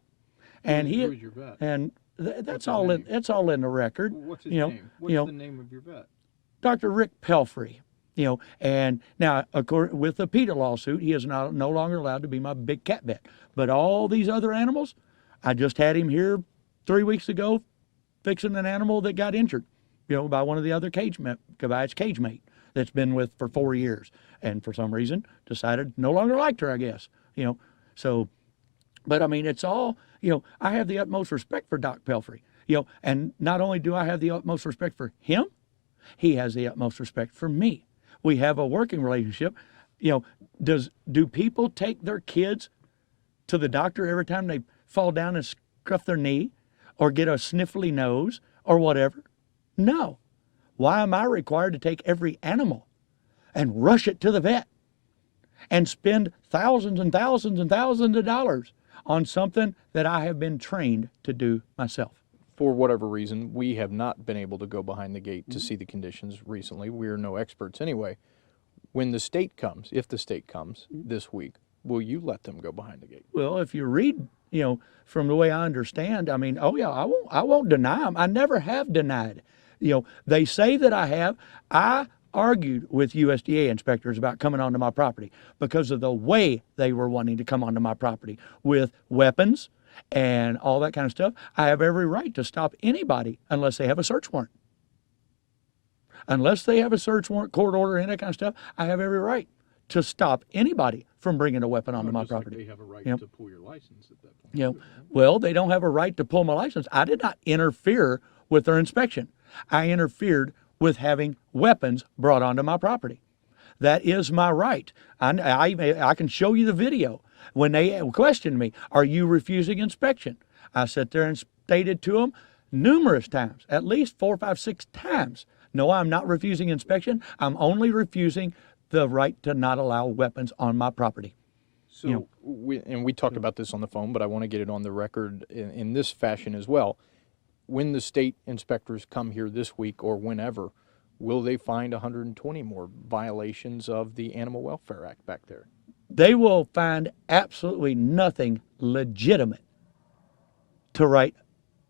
And who's your vet? And that's all in the record. What's his name? What's the name of your vet? Dr. Rick Pelfrey. And now, with the PETA lawsuit, he is no longer allowed to be my big cat vet. But all these other animals, I just had him here 3 weeks ago fixing an animal that got injured, by one of the other cage mate that's been with for 4 years. And for some reason decided no longer liked her, I guess. So, but I mean, it's all, I have the utmost respect for Doc Pelfrey, and not only do I have the utmost respect for him, he has the utmost respect for me. We have a working relationship. Do people take their kids to the doctor every time they fall down and scuff their knee or get a sniffly nose or whatever? No. Why am I required to take every animal and rush it to the vet and spend thousands and thousands and thousands of dollars on something that I have been trained to do myself? For whatever reason, we have not been able to go behind the gate to see the conditions recently. We are no experts anyway. When the state comes, if the state comes this week, will you let them go behind the gate? Well, if you read, from the way I understand, I mean, oh yeah, I won't deny them. I never have denied. They say that I have. I argued with USDA inspectors about coming onto my property because of the way they were wanting to come onto my property with weapons and all that kind of stuff. I have every right to stop anybody unless they have a search warrant. Unless they have a search warrant, court order, and that kind of stuff, I have every right to stop anybody from bringing a weapon onto my Just like property. they have a right Yep. to pull your license at that point. You know, too, right? well, they don't have a right to pull my license. I did not interfere with their inspection. I interfered with having weapons brought onto my property. That is my right. I can show you the video. When they questioned me, are you refusing inspection? I sat there and stated to them numerous times, at least 4, 5, 6 times, no, I'm not refusing inspection. I'm only refusing the right to not allow weapons on my property. So, we talked about this on the phone, but I want to get it on the record in this fashion as well. When the state inspectors come here this week or whenever, will they find 120 more violations of the Animal Welfare Act back there? They will find absolutely nothing legitimate to write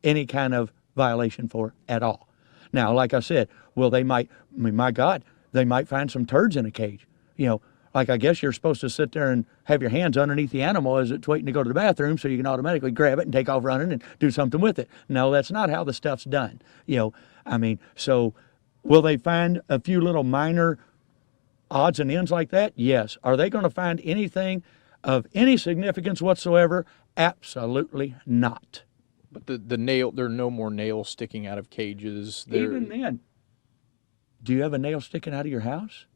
any kind of violation for at all. Now, like I said, my God, they might find some turds in a cage. Like I guess you're supposed to sit there and have your hands underneath the animal as it's waiting to go to the bathroom so you can automatically grab it and take off running and do something with it. No, that's not how the stuff's done. So will they find a few little minor odds and ends like that? Yes. Are they going to find anything of any significance whatsoever? Absolutely not. But there are no more nails sticking out of cages. Even then, do you have a nail sticking out of your house?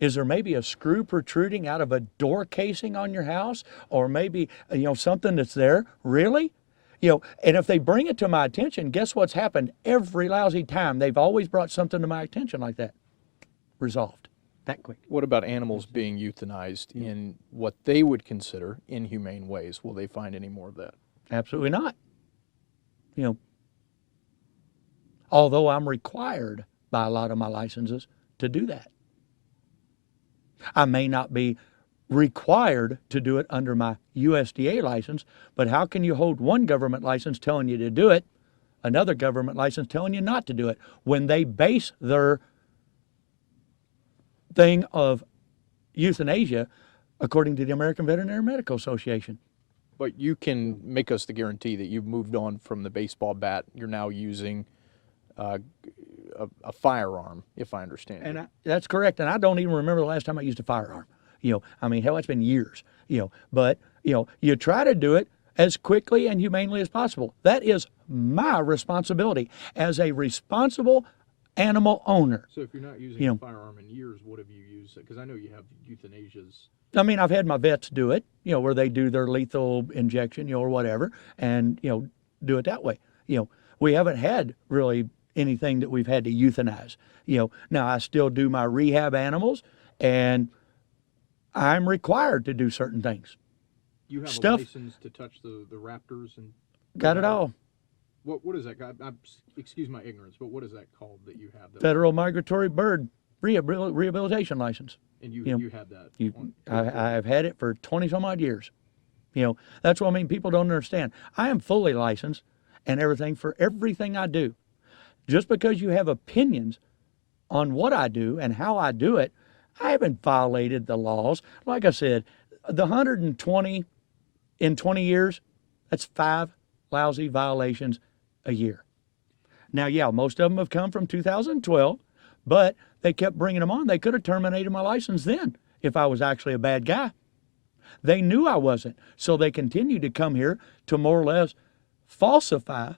Is there maybe a screw protruding out of a door casing on your house? Or maybe, something that's there? Really? And if they bring it to my attention, guess what's happened every lousy time? They've always brought something to my attention like that. Resolved. That quick. What about animals being euthanized in what they would consider inhumane ways? Will they find any more of that? Absolutely not. Although I'm required by a lot of my licenses to do that. I may not be required to do it under my USDA license, but how can you hold one government license telling you to do it, another government license telling you not to do it, when they base their thing of euthanasia according to the American Veterinary Medical Association? But you can make us the guarantee that you've moved on from the baseball bat. You're now using a firearm, if I understand. And that's correct. And I don't even remember the last time I used a firearm. Hell, it's been years. But you try to do it as quickly and humanely as possible. That is my responsibility as a responsible animal owner. So if you're not using a firearm in years, what have you used? Because I know you have euthanasias. I've had my vets do it, where they do their lethal injection, or whatever, and, do it that way. We haven't had really anything that we've had to euthanize. Now I still do my rehab animals, and I'm required to do certain things. You have Stuff. a license to touch the raptors and Got it all. What is that? Excuse my ignorance, but what is that called that you have? That Federal Migratory Bird Rehabilitation License. And you have that. I've had it for 20 some odd years. That's what people don't understand. I am fully licensed and everything for everything I do. Just because you have opinions on what I do and how I do it, I haven't violated the laws. Like I said, the 120 in 20 years, that's 5 lousy violations a year. Now, yeah, most of them have come from 2012, but they kept bringing them on. They could have terminated my license then if I was actually a bad guy. They knew I wasn't, so they continued to come here to more or less falsify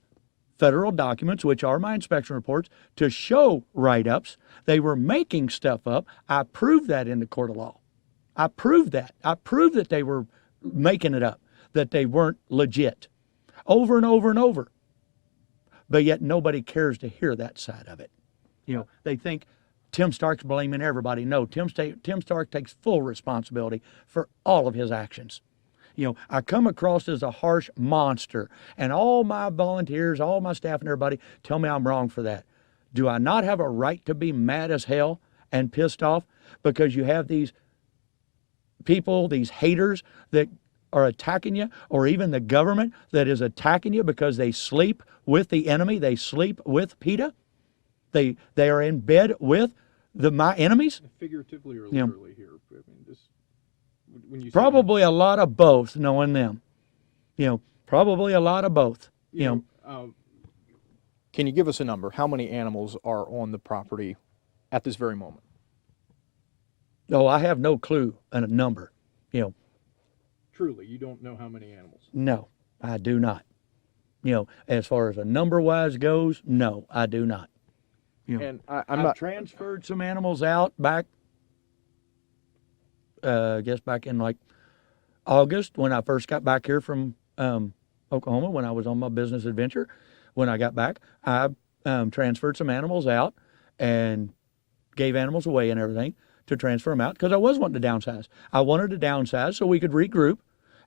federal documents, which are my inspection reports, to show write-ups. They were making stuff up. I proved that in the court of law. I proved that. I proved that they were making it up, that they weren't legit, over and over and over. But yet nobody cares to hear that side of it. They think Tim Stark's blaming everybody. No, Tim Stark takes full responsibility for all of his actions. I come across as a harsh monster, and all my volunteers, all my staff and everybody tell me I'm wrong for that. Do I not have a right to be mad as hell and pissed off because you have these people, these haters that are attacking you, or even the government that is attacking you because they sleep with the enemy, they sleep with PETA, they are in bed with my enemies? Figuratively or literally here? When you Probably a lot of both, knowing them. Probably a lot of both. Can you give us a number? How many animals are on the property at this very moment? No, I have no clue on a number. You know, Truly, you don't know how many animals. no, I do not. You know, as far as a number wise goes, no, I do not. You know, And I've transferred some animals out back, I guess back in like August when I first got back here from Oklahoma when I was on my business adventure. When I got back, I transferred some animals out and gave animals away and everything to transfer them out because I was wanting to downsize. I wanted to downsize so we could regroup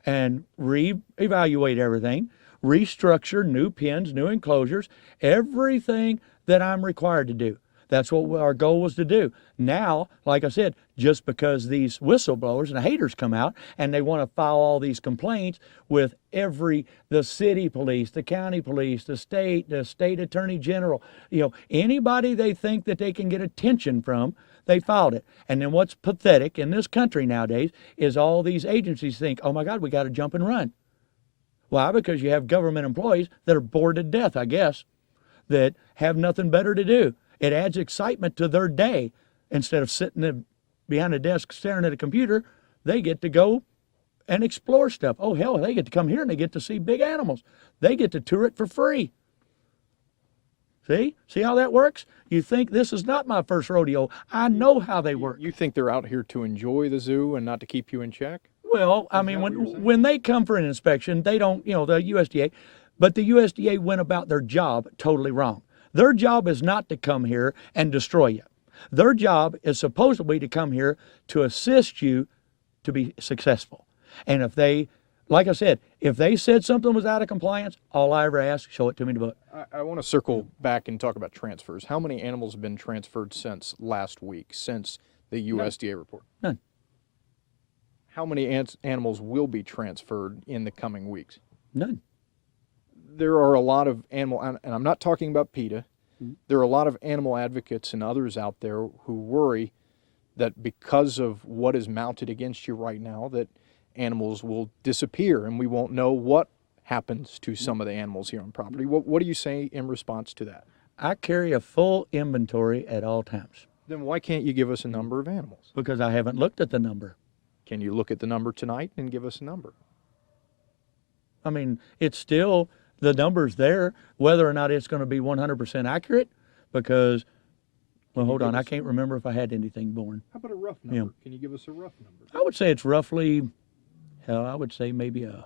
and reevaluate everything, restructure new pens, new enclosures, everything that I'm required to do. That's what our goal was to do. Now, like I said, just because these whistleblowers and haters come out and they want to file all these complaints with the city police, the county police, the state attorney general, you know, anybody they think that they can get attention from, they filed it. And then what's pathetic in this country nowadays is all these agencies think, oh my God, we got to jump and run. Why? Because you have government employees that are bored to death, I guess, that have nothing better to do. It adds excitement to their day. Instead of sitting behind a desk staring at a computer, they get to go and explore stuff. Oh, hell, they get to come here and they get to see big animals. They get to tour it for free. See how that works? You think this is not my first rodeo. I know how they work. You think they're out here to enjoy the zoo and not to keep you in check? Well, I mean, when they come for an inspection, they don't, you know, the USDA, but the USDA went about their job totally wrong. Their job is not to come here and destroy you. Their job is supposedly to come here to assist you to be successful. And if they, like I said, if they said something was out of compliance, all I ever ask, show it to me in the book. I want to circle back and talk about transfers. How many animals have been transferred since last week, since the USDA report? None. How many animals will be transferred in the coming weeks? None. There are a lot of animal, and I'm not talking about PETA. There are a lot of animal advocates and others out there who worry that because of what is mounted against you right now, that animals will disappear and we won't know what happens to some of the animals here on property. What do you say in response to that? I carry a full inventory at all times. Then why can't you give us a number of animals? Because I haven't looked at the number. Can you look at the number tonight and give us a number? I mean, it's still, the number's there, whether or not it's going to be 100% accurate, because, well, hold on, I can't remember if I had anything born. How about a rough number? Yeah. Can you give us a rough number? I would say it's roughly, hell, I would say maybe 100,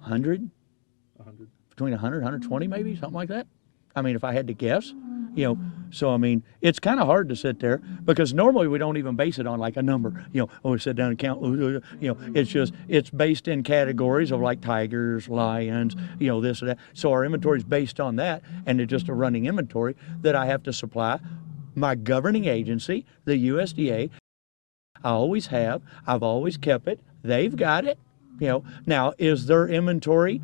100. between 100, 120 maybe, something like that. I mean, if I had to guess, you know, so I mean, it's kind of hard to sit there because normally we don't even base it on like a number, you know, oh, we sit down and count, you know, it's based in categories of like tigers, lions, you know, this or that. So our inventory is based on that, and it's just a running inventory that I have to supply my governing agency, the USDA. I always have, I've always kept it. They've got it, you know. Now, is their inventory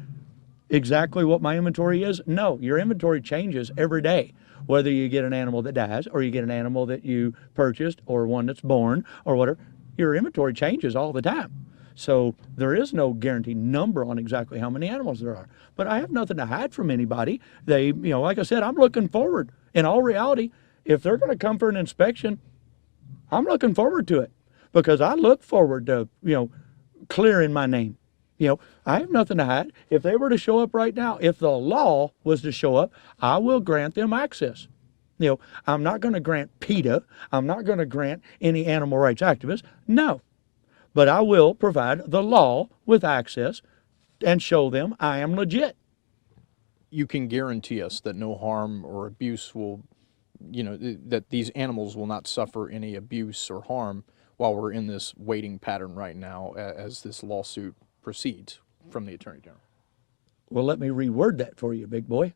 exactly what my inventory is? No, your inventory changes every day. Whether you get an animal that dies or you get an animal that you purchased or one that's born or whatever, your inventory changes all the time. So there is no guaranteed number on exactly how many animals there are. But I have nothing to hide from anybody. They, you know, like I said, I'm looking forward. In all reality, if they're going to come for an inspection, I'm looking forward to it because I look forward to, you know, clearing my name. You know, I have nothing to hide. If they were to show up right now, if the law was to show up, I will grant them access. You know, I'm not going to grant PETA. I'm not going to grant any animal rights activists. No. But I will provide the law with access and show them I am legit. You can guarantee us that no harm or abuse will, you know, that these animals will not suffer any abuse or harm while we're in this waiting pattern right now as this lawsuit proceeds from the Attorney General. Well, let me reword that for you, big boy.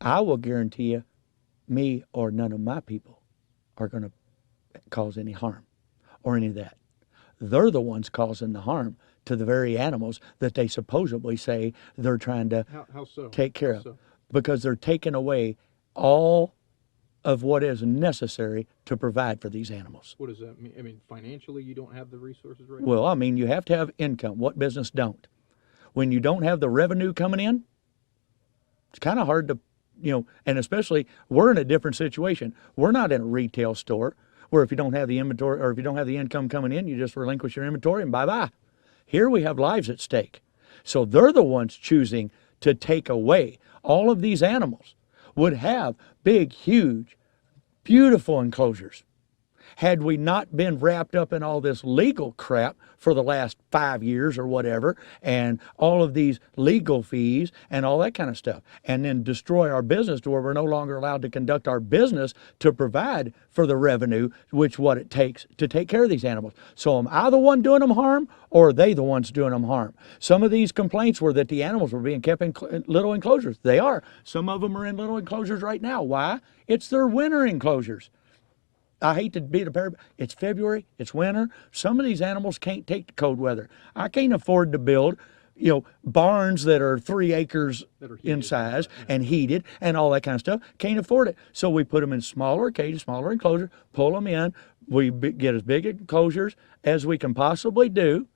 I will guarantee you, me or none of my people are going to cause any harm or any of that. They're the ones causing the harm to the very animals that they supposedly say they're trying to How so? take care How of. so? Because they're taking away all of what is necessary to provide for these animals. What does that mean? I mean, financially, you don't have the resources right now? Well, I mean, you have to have income. What business don't? When you don't have the revenue coming in, it's kind of hard to, and especially we're in a different situation. We're not in a retail store where if you don't have the inventory or if you don't have the income coming in, you just relinquish your inventory and bye-bye. Here we have lives at stake. So they're the ones choosing to take away. All of these animals would have big, huge, beautiful enclosures. Had we not been wrapped up in all this legal crap for the last 5 years or whatever, and all of these legal fees and all that kind of stuff, and then destroy our business to where we're no longer allowed to conduct our business to provide for the revenue, which what it takes to take care of these animals. So am I the one doing them harm, or are they the ones doing them harm? Some of these complaints were that the animals were being kept in little enclosures. They are. Some of them are in little enclosures right now. Why? It's their winter enclosures. I hate to be the parent. It's February, it's winter. Some of these animals can't take the cold weather. I can't afford to build, barns that are 3 acres in size and heated and all that kind of stuff. Can't afford it. So we put them in smaller cages, smaller enclosures, pull them in. We get as big enclosures as we can possibly do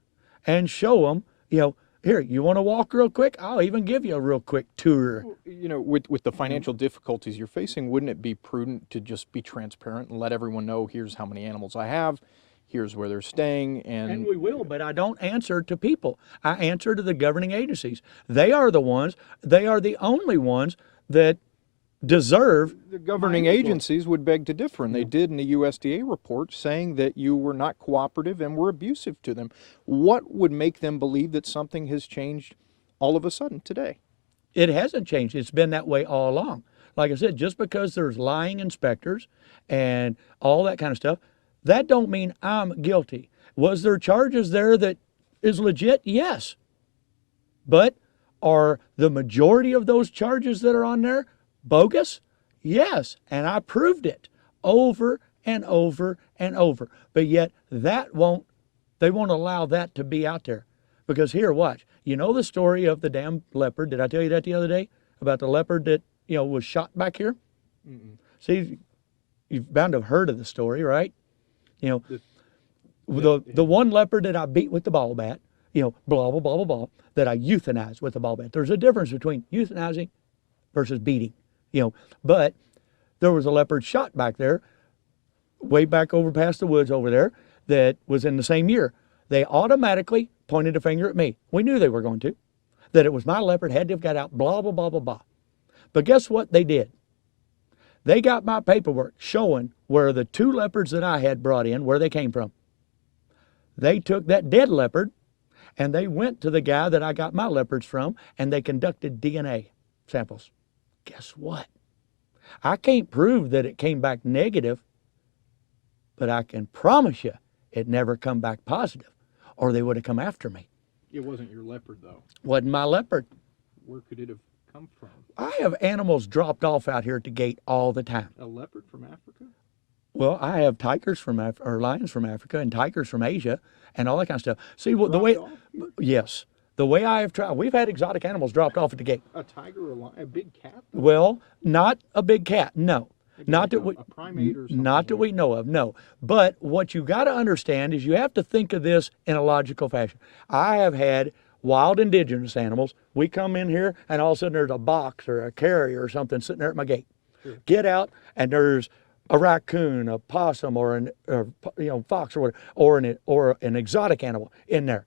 and show them, here, you want to walk real quick? I'll even give you a real quick tour. With the financial difficulties you're facing, wouldn't it be prudent to just be transparent and let everyone know, here's how many animals I have, here's where they're staying, And we will, but I don't answer to people. I answer to the governing agencies. They are the only ones that deserve. The governing agencies would beg to differ, and they did in the USDA report, saying that you were not cooperative and were abusive to them. What would make them believe that something has changed all of a sudden today? It hasn't changed. It's been that way all along. Like I said, just because there's lying inspectors and all that kind of stuff, that don't mean I'm guilty. Was there charges there that is legit? Yes. But are the majority of those charges that are on there bogus? Yes, and I proved it over and over and over. But yet they won't allow that to be out there. Because here, watch. You know the story of the damn leopard? Did I tell you that the other day? About the leopard that, was shot back here? Mm-mm. See, you've bound to have heard of the story, right? The one leopard that I beat with the ball bat, blah, blah, blah, blah, blah, that I euthanized with the ball bat. There's a difference between euthanizing versus beating. But there was a leopard shot back there, way back over past the woods over there, that was in the same year. They automatically pointed a finger at me. We knew they were going to, that it was my leopard, had to have got out, blah, blah, blah, blah, blah. But guess what they did? They got my paperwork showing where the 2 leopards that I had brought in, where they came from. They took that dead leopard and they went to the guy that I got my leopards from and they conducted DNA samples. Guess what? I can't prove that it came back negative, but I can promise you it never come back positive, or they would have come after me. It wasn't your leopard, though. Wasn't my leopard. Where could it have come from? I have animals dropped off out here at the gate all the time. A leopard from Africa? Well, I have tigers from or lions from Africa and tigers from Asia and all that kind of stuff. See, the way, yes, the way I have tried, we've had exotic animals dropped off at the gate. A tiger or a lion? A big cat? Well, not a big cat, no. Maybe Not like that we, a primate or something. not that we know of, no. But what you got to understand is you have to think of this in a logical fashion. I have had wild indigenous animals. We come in here and all of a sudden there's a box or a carrier or something sitting there at my gate. Sure. Get out and there's a raccoon, a possum, or fox, or an exotic animal in there.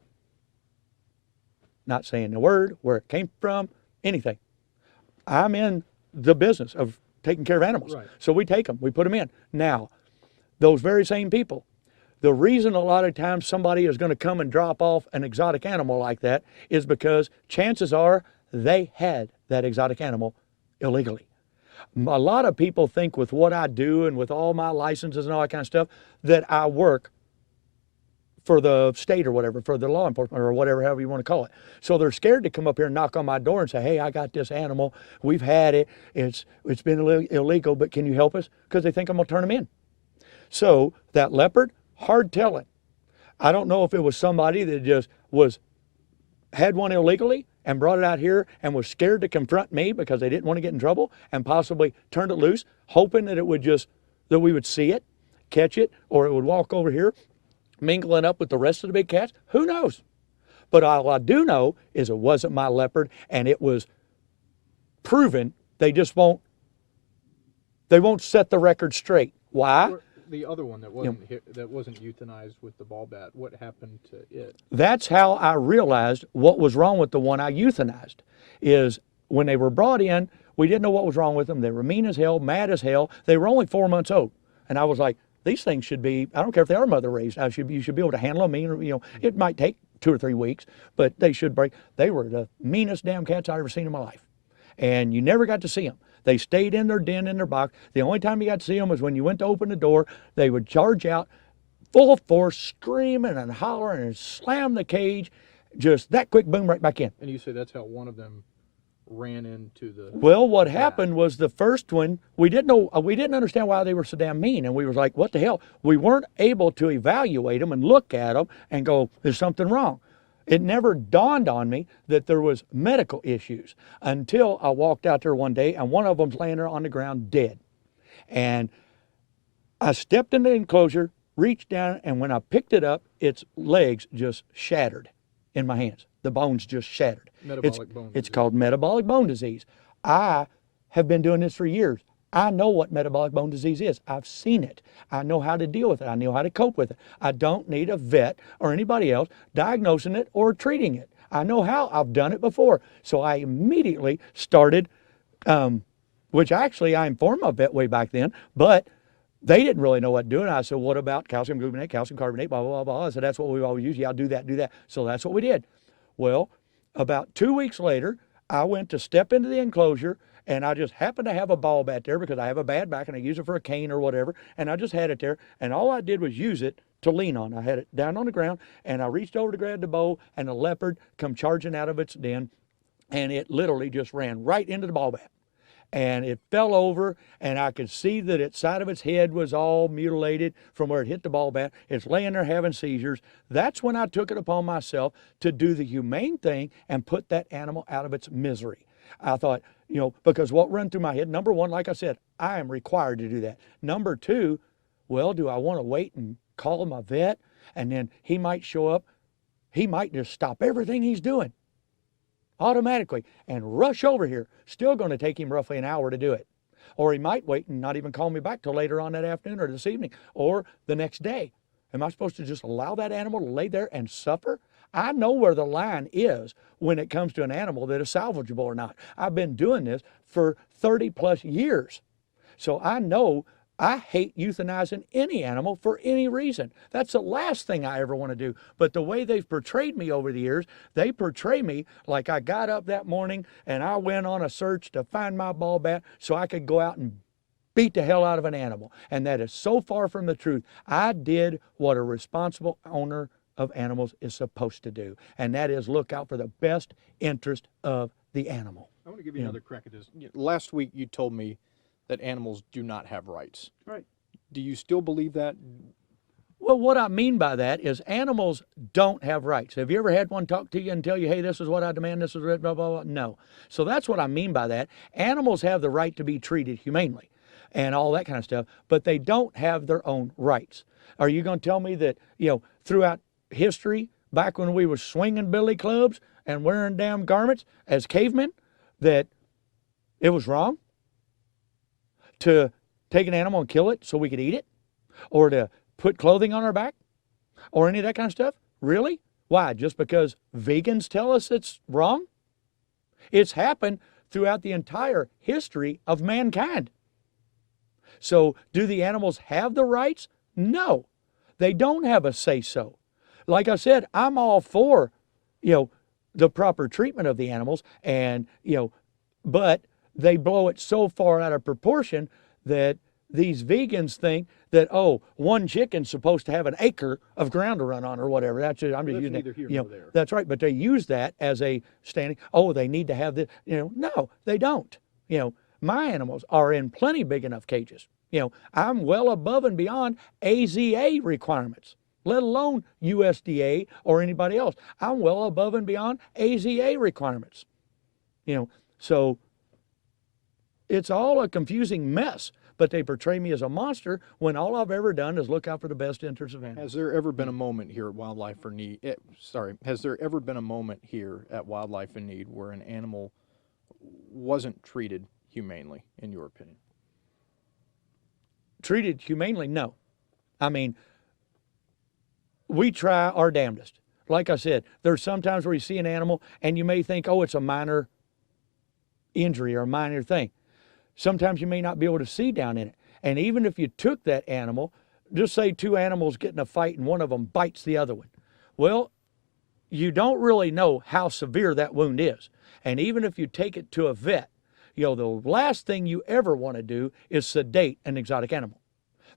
Not saying the word, where it came from, anything. I'm in the business of taking care of animals. Right. So we take them, we put them in. Now, those very same people, the reason a lot of times somebody is going to come and drop off an exotic animal like that is because chances are they had that exotic animal illegally. A lot of people think with what I do and with all my licenses and all that kind of stuff that I work for the state or whatever, for the law enforcement or whatever, however you want to call it. So they're scared to come up here and knock on my door and say, hey, I got this animal. We've had it. It's been illegal, but can you help us? Because they think I'm going to turn them in. So that leopard, hard telling. I don't know if it was somebody that just had one illegally and brought it out here and was scared to confront me because they didn't want to get in trouble and possibly turned it loose, hoping that that we would see it, catch it, or it would walk over here, mingling up with the rest of the big cats. Who knows? But all I do know is it wasn't my leopard, and it was proven they just won't set the record straight. Why? Or the other one that wasn't euthanized with the ball bat, what happened to it? That's how I realized what was wrong with the one I euthanized. Is when they were brought in, we didn't know what was wrong with them. They were mean as hell, mad as hell. They were only 4 months old. And I was like, these things should be, I don't care if they are mother raised, you should be able to handle them. It might take 2 or 3 weeks, but they should break. They were the meanest damn cats I ever seen in my life. And you never got to see them. They stayed in their den, in their box. The only time you got to see them was when you went to open the door. They would charge out full force, screaming and hollering and slam the cage. Just that quick, boom, right back in. And you say that's how one of them ran into the... Well, what happened was the first one, we didn't understand why they were so damn mean. And we was like, what the hell? We weren't able to evaluate them and look at them and go, there's something wrong. It never dawned on me that there was medical issues until I walked out there one day and one of them's laying there on the ground dead. And I stepped in the enclosure, reached down, and when I picked it up, its legs just shattered in my hands. The bones just shattered. Metabolic bone disease. It's called metabolic bone disease. I have been doing this for years. I know what metabolic bone disease is. I've seen it. I know how to deal with it. I know how to cope with it. I don't need a vet or anybody else diagnosing it or treating it. I know how. I've done it before. So I immediately started, which actually I informed my vet way back then, but they didn't really know what to do. And I said, what about calcium gluconate, calcium carbonate, blah, blah, blah, blah. I said, that's what we always use. Yeah, I'll do that, do that. So that's what we did. Well, about 2 weeks later, I went to step into the enclosure, and I just happened to have a ball bat there because I have a bad back and I use it for a cane or whatever. And I just had it there. And all I did was use it to lean on. I had it down on the ground and I reached over to grab the bow, and the leopard come charging out of its den, and it literally just ran right into the ball bat. And it fell over, and I could see that its side of its head was all mutilated from where it hit the ball bat. It's laying there having seizures. That's when I took it upon myself to do the humane thing and put that animal out of its misery. I thought, because what ran through my head, number one, like I said, I am required to do that. Number two, well, do I want to wait and call my vet, and then he might show up? He might just stop everything he's doing automatically and rush over here. Still going to take him roughly an hour to do it. Or he might wait and not even call me back till later on that afternoon or this evening or the next day. Am I supposed to just allow that animal to lay there and suffer? I know where the line is when it comes to an animal that is salvageable or not. I've been doing this for 30 plus years. So I know I hate euthanizing any animal for any reason. That's the last thing I ever want to do. But the way they've portrayed me over the years, they portray me like I got up that morning and I went on a search to find my ball bat so I could go out and beat the hell out of an animal. And that is so far from the truth. I did what a responsible owner of animals is supposed to do, and that is look out for the best interest of the animal. I want to give you another crack at this. Last week you told me that animals do not have rights. Right. Do you still believe that? Well, what I mean by that is animals don't have rights. Have you ever had one talk to you and tell you, hey, this is what I demand, this is blah, blah, blah? No. So that's what I mean by that. Animals have the right to be treated humanely and all that kind of stuff, but they don't have their own rights. Are you going to tell me that, throughout history, back when we were swinging billy clubs and wearing damn garments as cavemen, that it was wrong to take an animal and kill it so we could eat it, or to put clothing on our back, or any of that kind of stuff? Really? Why? Just because vegans tell us it's wrong? It's happened throughout the entire history of mankind. So do the animals have the rights? No, they don't have a say-so. Like I said, I'm all for, the proper treatment of the animals, and, but they blow it so far out of proportion that these vegans think that, one chicken's supposed to have an acre of ground to run on or whatever. I'm just using neither that. here nor there. That's right. But they use that as a standing, they need to have this. No, they don't. My animals are in plenty big enough cages. I'm well above and beyond AZA requirements, let alone USDA or anybody else. I'm well above and beyond AZA requirements. So it's all a confusing mess, but they portray me as a monster when all I've ever done is look out for the best interests of animals. Has there ever been a moment here at Wildlife in Need? Has there ever been a moment here at Wildlife in Need where an animal wasn't treated humanely, in your opinion? Treated humanely? No. I mean, we try our damnedest. Like I said, there's sometimes where you see an animal and you may think, oh, it's a minor injury or a minor thing. Sometimes you may not be able to see down in it. And even if you took that animal, just say two animals get in a fight and one of them bites the other one. Well, you don't really know how severe that wound is. And even if you take it to a vet, the last thing you ever want to do is sedate an exotic animal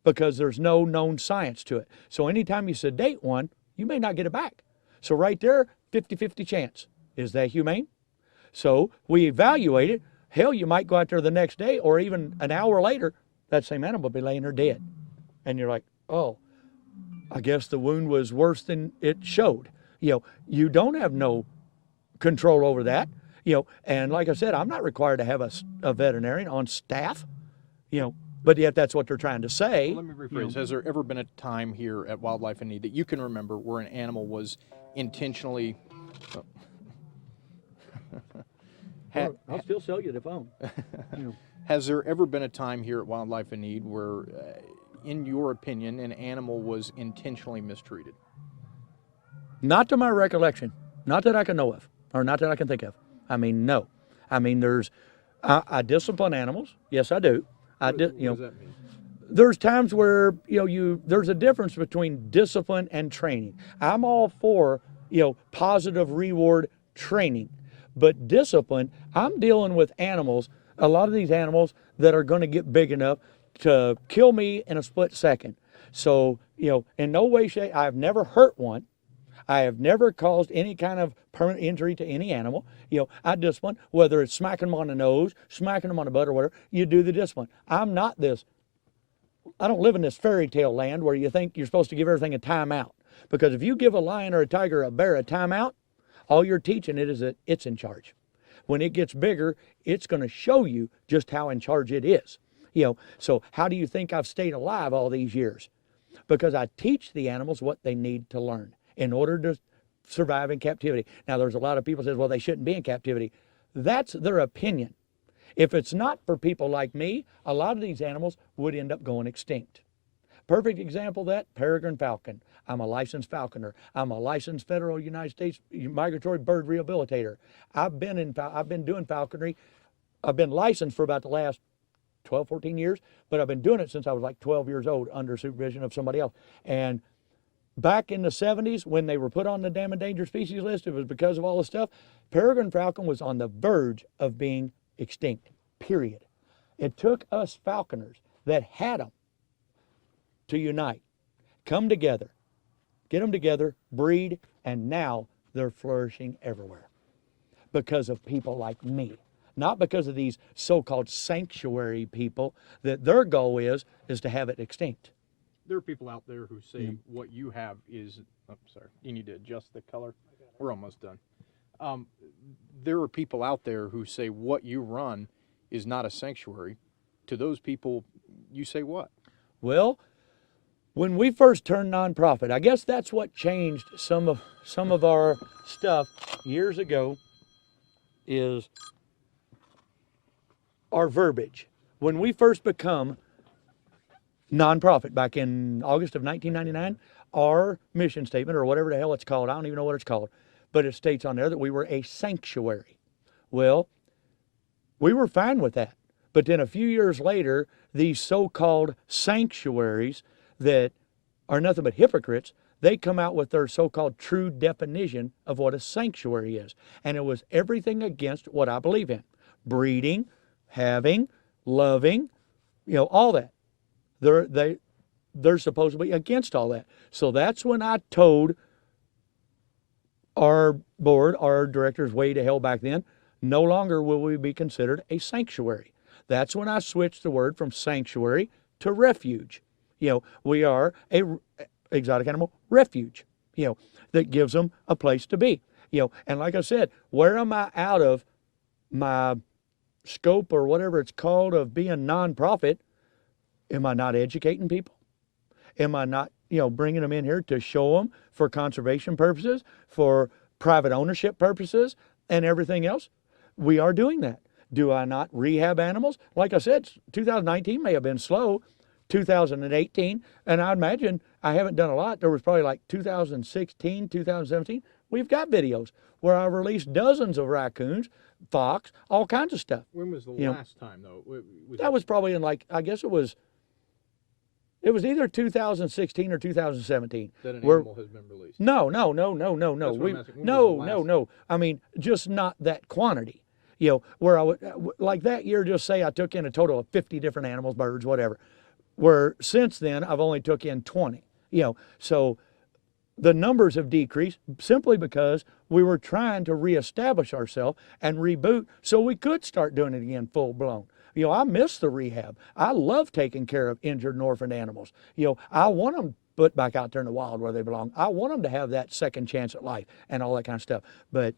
because there's no known science to it. So anytime you sedate one, you may not get it back. So right there, 50-50 chance. Is that humane? So we evaluate it. Hell, you might go out there the next day or even an hour later, that same animal will be laying there dead. And you're like, oh, I guess the wound was worse than it showed. You don't have no control over that. And like I said, I'm not required to have a veterinarian on staff, but yet that's what they're trying to say. Well, let me rephrase. Has there ever been a time here at Wildlife in Need that you can remember where an animal was intentionally... I'll still sell you the phone. Has there ever been a time here at Wildlife in Need where, in your opinion, an animal was intentionally mistreated? Not to my recollection. Not that I can know of, or not that I can think of. I mean, no. I mean, I discipline animals. Yes, I do. What does that mean? There's times where, there's a difference between discipline and training. I'm all for, positive reward training. But discipline, I'm dealing with animals, a lot of these animals that are going to get big enough to kill me in a split second. So, in no way, shape, I've never hurt one. I have never caused any kind of permanent injury to any animal. I discipline, whether it's smacking them on the nose, smacking them on the butt or whatever, you do the discipline. I don't live in this fairy tale land where you think you're supposed to give everything a timeout. Because if you give a lion or a tiger or a bear a timeout, all you're teaching it is that it's in charge. When it gets bigger, it's going to show you just how in charge it is. So how do you think I've stayed alive all these years? Because I teach the animals what they need to learn in order to survive in captivity. Now, there's a lot of people who say, well, they shouldn't be in captivity. That's their opinion. If it's not for people like me, a lot of these animals would end up going extinct. Perfect example of that, peregrine falcon. I'm a licensed falconer. I'm a licensed federal United States migratory bird rehabilitator. I've been doing falconry. I've been licensed for about the last 12, 14 years, but I've been doing it since I was like 12 years old under supervision of somebody else. And back in the 70s, when they were put on the damn endangered species list, it was because of all the stuff. Peregrine falcon was on the verge of being extinct, period. It took us falconers that had them to unite, come together, get them together, breed, and now they're flourishing everywhere because of people like me. Not because of these so-called sanctuary people that their goal is to have it extinct. There are people out there who say what you have is, sorry, you need to adjust the color. We're almost done. There are people out there who say what you run is not a sanctuary. To those people, you say what? Well, when we first turned nonprofit, I guess that's what changed some of our stuff years ago is our verbiage. When we first become nonprofit back in August of 1999, our mission statement, or whatever the hell it's called, I don't even know what it's called, but it states on there that we were a sanctuary. Well, we were fine with that. But then a few years later, these so-called sanctuaries that are nothing but hypocrites, they come out with their so-called true definition of what a sanctuary is. And it was everything against what I believe in. Breeding, having, loving, all that. They're supposedly against all that. So that's when I told our board, our directors way to hell back then, no longer will we be considered a sanctuary. That's when I switched the word from sanctuary to refuge. We are a exotic animal refuge, that gives them a place to be. And like I said, where am I out of my scope or whatever it's called of being nonprofit? Am I not educating people? Am I not, bringing them in here to show them for conservation purposes, for private ownership purposes, and everything else? We are doing that. Do I not rehab animals? Like I said, 2019 may have been slow, 2018, and I imagine I haven't done a lot. There was probably like 2016, 2017. We've got videos where I released dozens of raccoons, fox, all kinds of stuff. When was the You know, last time though? That was probably in like, I guess it was either 2016 or 2017. that an where- animal has been released. No. That's what I'm asking. When was the last- No. I mean, just not that quantity. Where I would, like that year, just say I took in a total of 50 different animals, birds, whatever. Where since then, I've only took in 20. So the numbers have decreased simply because we were trying to reestablish ourselves and reboot so we could start doing it again full blown. I miss the rehab. I love taking care of injured and orphaned animals. I want them put back out there in the wild where they belong. I want them to have that second chance at life and all that kind of stuff. But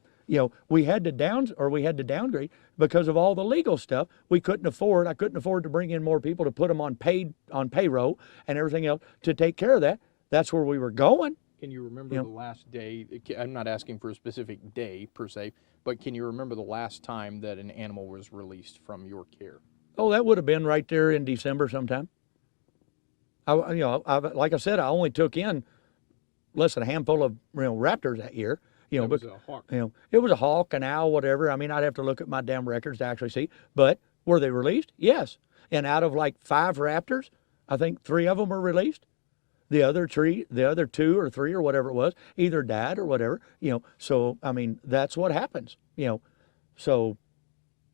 we had to downgrade because of all the legal stuff. I couldn't afford to bring in more people to put them on payroll and everything else to take care of that. That's where we were going. Can you remember the last day? I'm not asking for a specific day per se, but can you remember the last time that an animal was released from your care? Oh, that would have been right there in December sometime. Like I said, I only took in less than a handful of raptors that year. That But was a hawk. it was a hawk, an owl, whatever. I mean, I'd have to look at my damn records to actually see. But were they released? Yes. And out of like 5 raptors, I think 3 of them were released. The other 2 or 3 or whatever it was, either died or whatever. So I mean, that's what happens. So,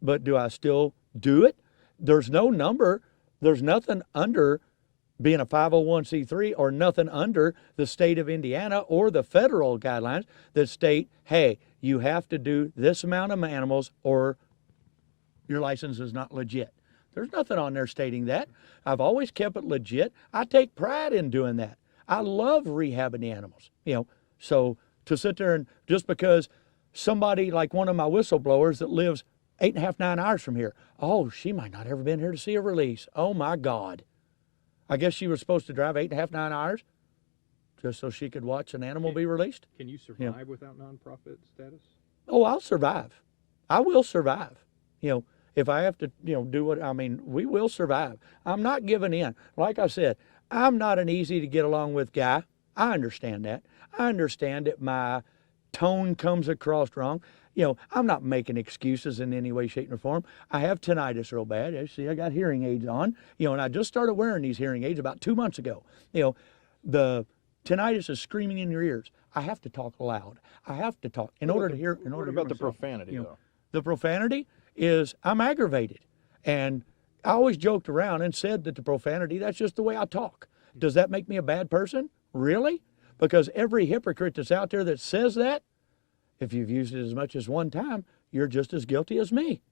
but do I still do it? There's no number. There's nothing under being a 501c3 or nothing under the state of Indiana or the federal guidelines that state, hey, you have to do this amount of animals or your license is not legit. There's nothing on there stating that. I've always kept it legit. I take pride in doing that. I love rehabbing the animals. So to sit there and just because somebody like one of my whistleblowers that lives 8.5, 9 hours from here, oh, she might not ever been here to see a release. Oh my God. I guess she was supposed to drive 8.5, 9 hours just so she could watch an animal be released. Can you survive without nonprofit status? Oh, I'll survive. I will survive. If I have to, we will survive. I'm not giving in. Like I said, I'm not an easy to get along with guy. I understand that. I understand that my tone comes across wrong. I'm not making excuses in any way, shape, or form. I have tinnitus real bad. As you see, I got hearing aids on, and I just started wearing these hearing aids about 2 months ago. The tinnitus is screaming in your ears. I have to talk loud. I have to talk in order to hear. What about the profanity though? The profanity is I'm aggravated. And I always joked around and said that the profanity, that's just the way I talk. Does that make me a bad person? Really? Because every hypocrite that's out there that says that, if you've used it as much as one time, you're just as guilty as me.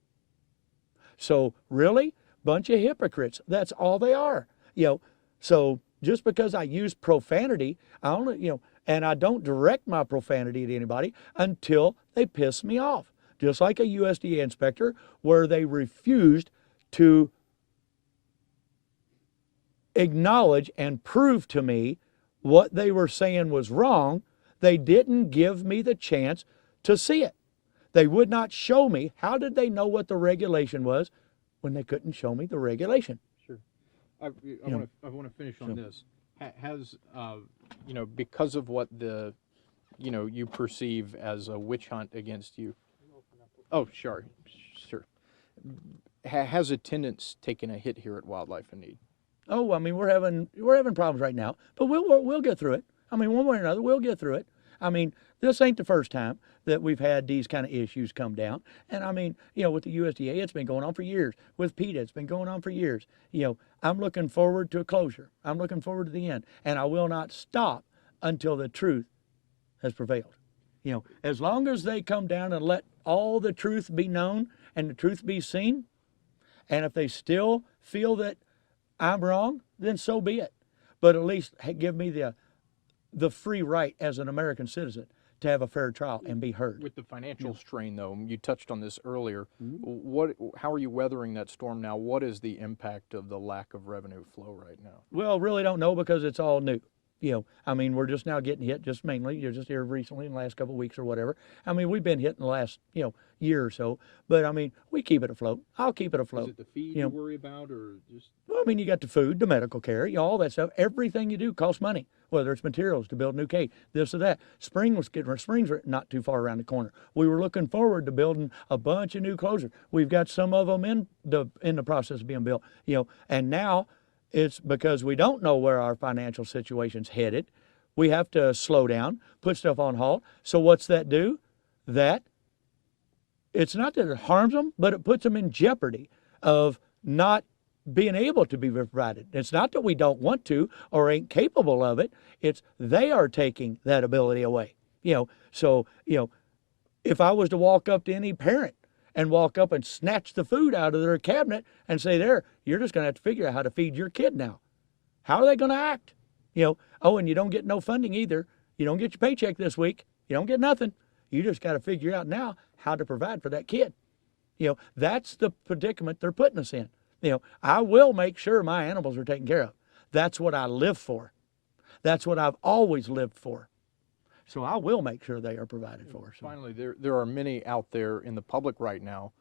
So really, bunch of hypocrites. That's all they are. So just because I use profanity, I only, and I don't direct my profanity to anybody until they piss me off. Just like a USDA inspector where they refused to acknowledge and prove to me what they were saying was wrong. They didn't give me the chance to see it. They would not show me. How did they know what the regulation was when they couldn't show me the regulation? Sure. I want to finish on this. Has because of what you perceive as a witch hunt against you. Oh, sure. Has attendance taken a hit here at Wildlife in Need? Oh, I mean, we're having problems right now, but we'll get through it. I mean, one way or another, we'll get through it. I mean, this ain't the first time that we've had these kind of issues come down. And I mean, with the USDA, it's been going on for years. With PETA, it's been going on for years. I'm looking forward to a closure. I'm looking forward to the end. And I will not stop until the truth has prevailed. As long as they come down and let all the truth be known and the truth be seen, and if they still feel that I'm wrong, then so be it. But at least give me the free right as an American citizen to have a fair trial and be heard. With the financial strain, though, you touched on this earlier. How are you weathering that storm now? What is the impact of the lack of revenue flow right now? Well, really don't know because it's all new. I mean, we're just now getting hit, just mainly, you're just here recently in the last couple of weeks or whatever. I mean, we've been hit in the last, year or so, but I mean, we keep it afloat. I'll keep it afloat. Is it the feed you you know. worry about, or just Well, I mean, you got the food, the medical care, all that stuff. Everything you do costs money, whether it's materials to build new cage, this or that. Springs were not too far around the corner. We were looking forward to building a bunch of new closures. We've got some of them in the process of being built, and now it's because we don't know where our financial situation's headed. We have to slow down, put stuff on halt. So what's that do? That it's not that it harms them, but it puts them in jeopardy of not being able to be provided. It's not that we don't want to or ain't capable of it. It's they are taking that ability away. So if I was to walk up to any parent and walk up and snatch the food out of their cabinet and say, there, you're just going to have to figure out how to feed your kid now. How are they going to act? Oh, and you don't get no funding either. You don't get your paycheck this week. You don't get nothing. You just got to figure out now how to provide for that kid. That's the predicament they're putting us in. I will make sure my animals are taken care of. That's what I live for. That's what I've always lived for. So I will make sure they are provided for. So. Finally, there are many out there in the public right now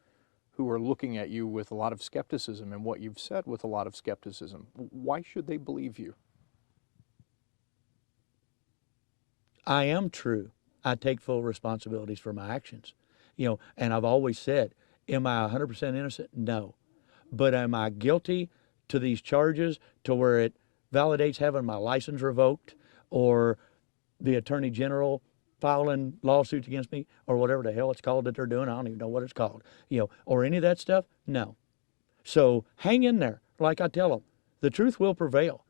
who are looking at you with a lot of skepticism and what you've said with a lot of skepticism. Why should they believe you? I am true. I take full responsibilities for my actions. And I've always said, am I 100% innocent? No. But am I guilty to these charges to where it validates having my license revoked or the Attorney General filing lawsuits against me or whatever the hell it's called that they're doing? I don't even know what it's called, or any of that stuff? No. So hang in there. Like I tell them, the truth will prevail,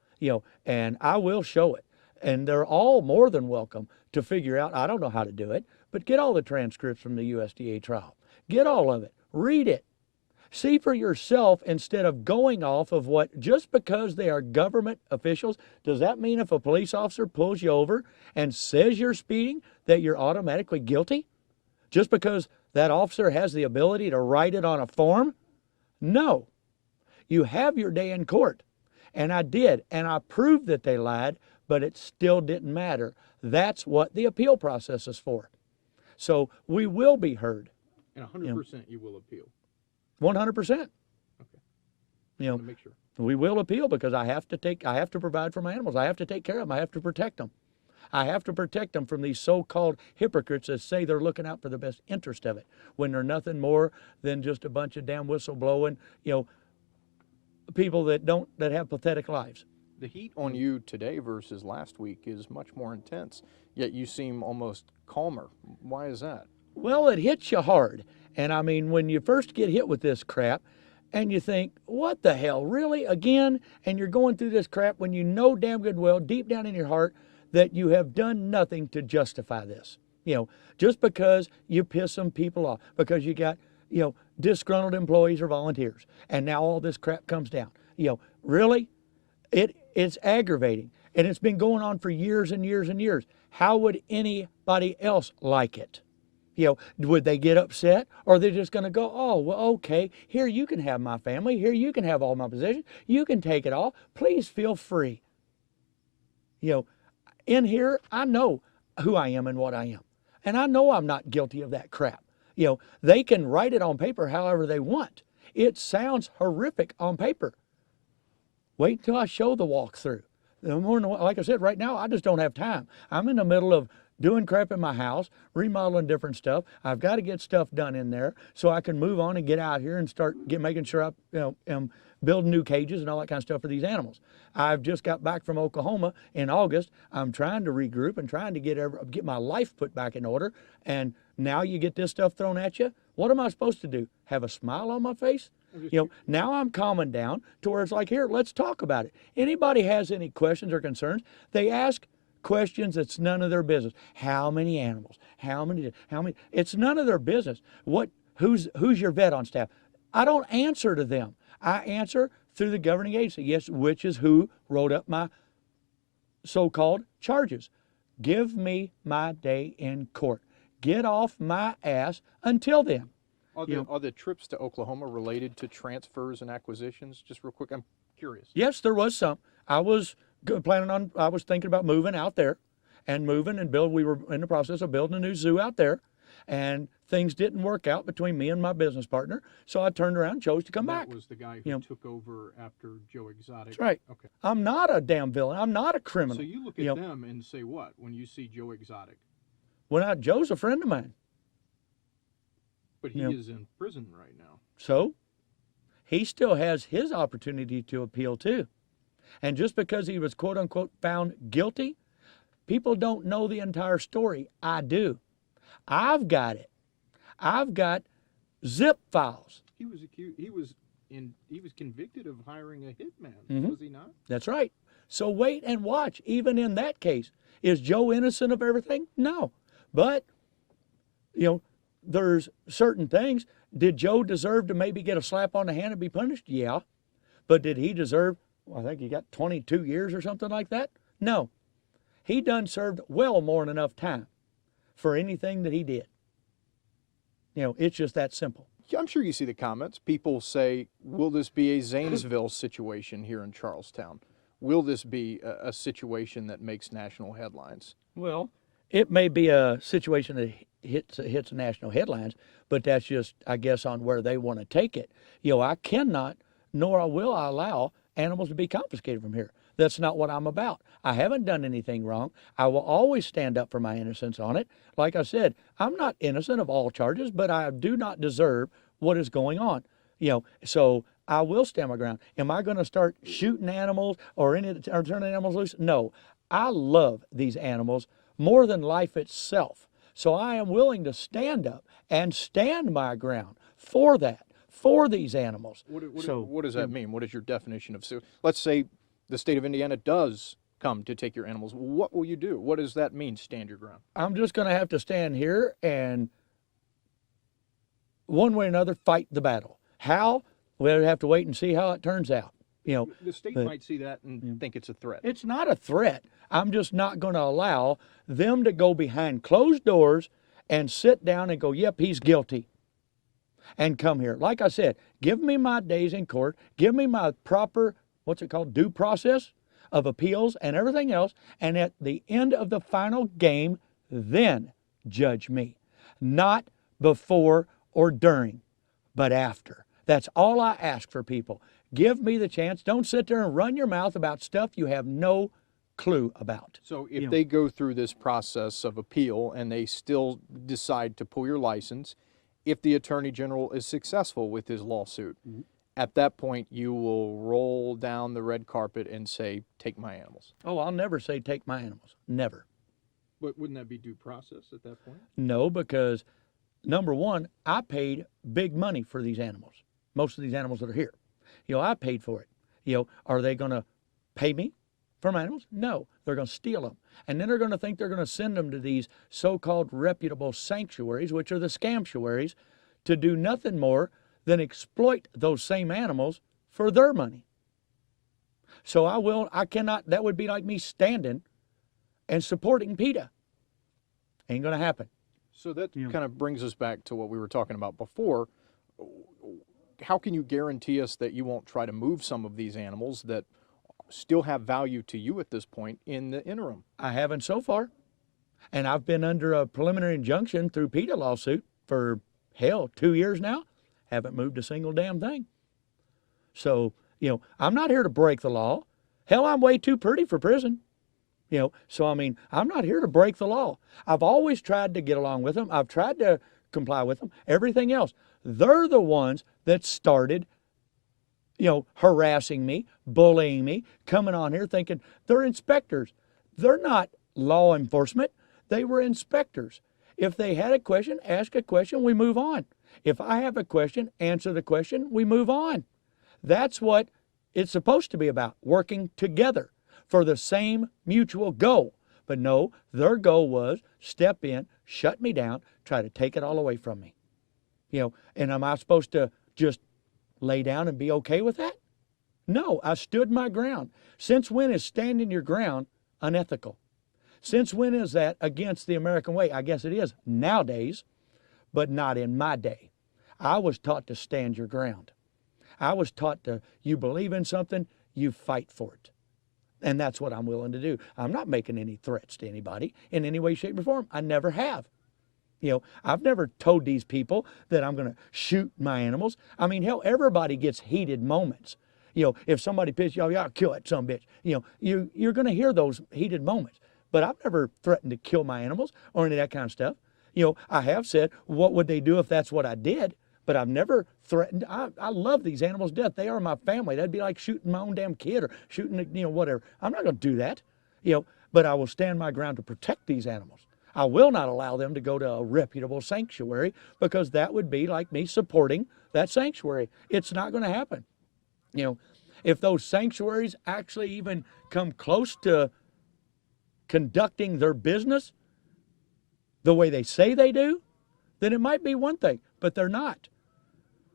and I will show it. And they're all more than welcome to figure out, I don't know how to do it, but get all the transcripts from the USDA trial. Get all of it. Read it. See for yourself instead of going off of what, just because they are government officials, does that mean if a police officer pulls you over and says you're speeding that you're automatically guilty? Just because that officer has the ability to write it on a form? No. You have your day in court. And I did, and I proved that they lied, but it still didn't matter. That's what the appeal process is for. So we will be heard. And 100% you will appeal. 100%. Okay. Make sure. We will appeal because I have to provide for my animals. I have to take care of them. I have to protect them. I have to protect them from these so-called hypocrites that say they're looking out for the best interest of it when they're nothing more than just a bunch of damn whistleblowing, people that have pathetic lives. The heat on you today versus last week is much more intense, yet you seem almost calmer. Why is that? Well, it hits you hard. And I mean, when you first get hit with this crap and you think, what the hell, really, again? And you're going through this crap when you know damn good well, deep down in your heart, that you have done nothing to justify this. Just because you piss some people off, because you got, disgruntled employees or volunteers, and now all this crap comes down. Really? It's aggravating. And it's been going on for years and years and years. How would anybody else like it? Would they get upset, or are they just going to go, oh, well, okay, here you can have my family, here you can have all my possessions, you can take it all, please feel free. In here, I know who I am and what I am, and I know I'm not guilty of that crap. They can write it on paper however they want. It sounds horrific on paper. Wait until I show the walkthrough. Like I said, right now, I just don't have time. I'm in the middle of doing crap in my house, remodeling different stuff. I've got to get stuff done in there so I can move on and get out here and start making sure I am building new cages and all that kind of stuff for these animals. I've just got back from Oklahoma in August. I'm trying to regroup and trying to get my life put back in order. And now you get this stuff thrown at you. What am I supposed to do? Have a smile on my face? Now I'm calming down to where it's like, here, let's talk about it. Anybody has any questions or concerns, they ask questions that's none of their business. How many animals? How many? It's none of their business. Who's your vet on staff? I don't answer to them. I answer through the governing agency, yes, which is who wrote up my so-called charges. Give me my day in court. Get off my ass until then. Are the trips to Oklahoma related to transfers and acquisitions? Just real quick, I'm curious. Yes, there was some. I was I was thinking about moving out there and moving and build. We were in the process of building a new zoo out there, and things didn't work out between me and my business partner. So I turned around and chose to come back. That was the guy You who know. took over after Joe Exotic. That's right. Okay. I'm not a damn villain. I'm not a criminal. So you look at You know. them and say what when you see Joe Exotic? Joe's a friend of mine. But he You know. is in prison right now. So he still has his opportunity to appeal too. And just because he was quote unquote found guilty, people don't know the entire story. I do. I've got it. I've got zip files. He was accused. He was convicted of hiring a hitman. Mhm. Was he not? That's right. So wait and watch. Even in that case, is Joe innocent of everything? No. But, there's certain things. Did Joe deserve to maybe get a slap on the hand and be punished? Yeah. But did he deserve, I think he got 22 years or something like that? No. He done served well more than enough time for anything that he did. It's just that simple. Yeah, I'm sure you see the comments. People say, will this be a Zanesville situation here in Charlestown? Will this be a situation that makes national headlines? Well, it may be a situation that hits national headlines, but that's just, I guess, on where they want to take it. I cannot, nor will I allow animals to be confiscated from here. That's not what I'm about. I haven't done anything wrong. I will always stand up for my innocence on it. Like I said, I'm not innocent of all charges, but I do not deserve what is going on. So I will stand my ground. Am I going to start shooting animals or turning animals loose? No. I love these animals more than life itself. So I am willing to stand up and stand my ground for that, for these animals. What does that mean? What is your definition of let's say the state of Indiana does come to take your animals. What will you do? What does that mean, stand your ground? I'm just going to have to stand here and one way or another fight the battle. How? We'll have to wait and see how it turns out. The state might see that and think it's a threat. It's not a threat. I'm just not going to allow them to go behind closed doors and sit down and go, yep, he's guilty, and come here. Like I said, give me my days in court. Give me my proper, due process of appeals and everything else. And at the end of the final game, then judge me. Not before or during, but after. That's all I ask for people. Give me the chance. Don't sit there and run your mouth about stuff you have no clue about. So if they go through this process of appeal and they still decide to pull your license, if the Attorney General is successful with his lawsuit, at that point you will roll down the red carpet and say, take my animals. Oh, I'll never say take my animals. Never. But wouldn't that be due process at that point? No, because number one, I paid big money for these animals. Most of these animals that are here. I paid for it. Are they going to pay me for my animals? No, they're going to steal them. And then they're going to think they're going to send them to these so-called reputable sanctuaries, which are the scamtuaries, to do nothing more than exploit those same animals for their money. So I cannot, that would be like me standing and supporting PETA. Ain't going to happen. So that kind of brings us back to what we were talking about before. How can you guarantee us that you won't try to move some of these animals that still have value to you at this point in the interim? I haven't so far. And I've been under a preliminary injunction through PETA lawsuit for, 2 years now. Haven't moved a single damn thing. So, I'm not here to break the law. Hell, I'm way too pretty for prison. So, I'm not here to break the law. I've always tried to get along with them. I've tried to comply with them. Everything else. They're the ones that started, harassing me, bullying me, coming on here thinking they're inspectors. They're not law enforcement. They were inspectors. If they had a question, ask a question, we move on. If I have a question, answer the question, we move on. That's what it's supposed to be about, working together for the same mutual goal. But no, their goal was step in, shut me down, try to take it all away from me. And am I supposed to just lay down and be okay with that? No, I stood my ground. Since when is standing your ground unethical? Since when is that against the American way? I guess it is nowadays, but not in my day. I was taught to stand your ground. I was taught you believe in something, you fight for it. And that's what I'm willing to do. I'm not making any threats to anybody in any way, shape, or form. I never have. I've never told these people that I'm going to shoot my animals. I mean, hell, everybody gets heated moments. If somebody pisses you off, I'll kill that son of a bitch. You're going to hear those heated moments. But I've never threatened to kill my animals or any of that kind of stuff. I have said, what would they do if that's what I did? But I've never threatened. I love these animals to death. They are my family. That'd be like shooting my own damn kid or shooting, whatever. I'm not going to do that. But I will stand my ground to protect these animals. I will not allow them to go to a reputable sanctuary because that would be like me supporting that sanctuary. It's not going to happen. If those sanctuaries actually even come close to conducting their business the way they say they do, then it might be one thing, but they're not.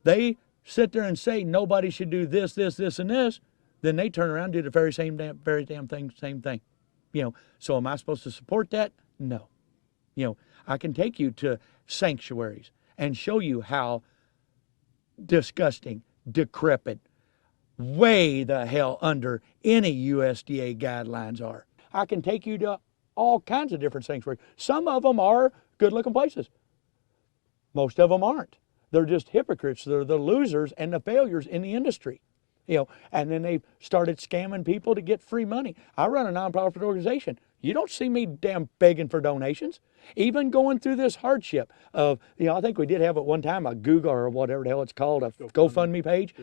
They sit there and say nobody should do this, this, this, and this, then they turn around and do the very damn thing, same thing. So am I supposed to support that? No. I can take you to sanctuaries and show you how disgusting, decrepit, way the hell under any USDA guidelines are. I can take you to all kinds of different sanctuaries. Some of them are good-looking places. Most of them aren't. They're just hypocrites. They're the losers and the failures in the industry. And then they started scamming people to get free money. I run a nonprofit organization. You don't see me damn begging for donations. Even going through this hardship of, I think we did have at one time a Google or whatever the hell it's called, a GoFundMe page.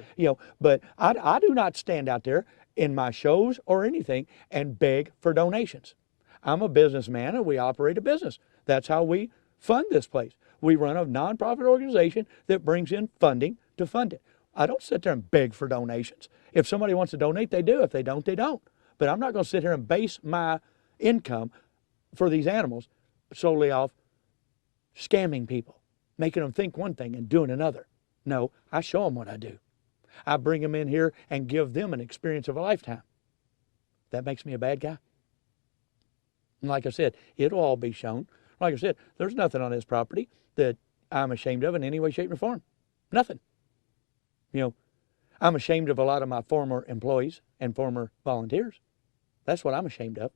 But I do not stand out there in my shows or anything and beg for donations. I'm a businessman and we operate a business. That's how we fund this place. We run a nonprofit organization that brings in funding to fund it. I don't sit there and beg for donations. If somebody wants to donate, they do. If they don't, they don't. But I'm not going to sit here and base my income for these animals solely off scamming people, making them think one thing and doing another. No, I show them what I do. I bring them in here and give them an experience of a lifetime. That makes me a bad guy. And like I said, it'll all be shown. Like I said, there's nothing on this property that I'm ashamed of in any way, shape, or form. Nothing. I'm ashamed of a lot of my former employees and former volunteers. That's what I'm ashamed of.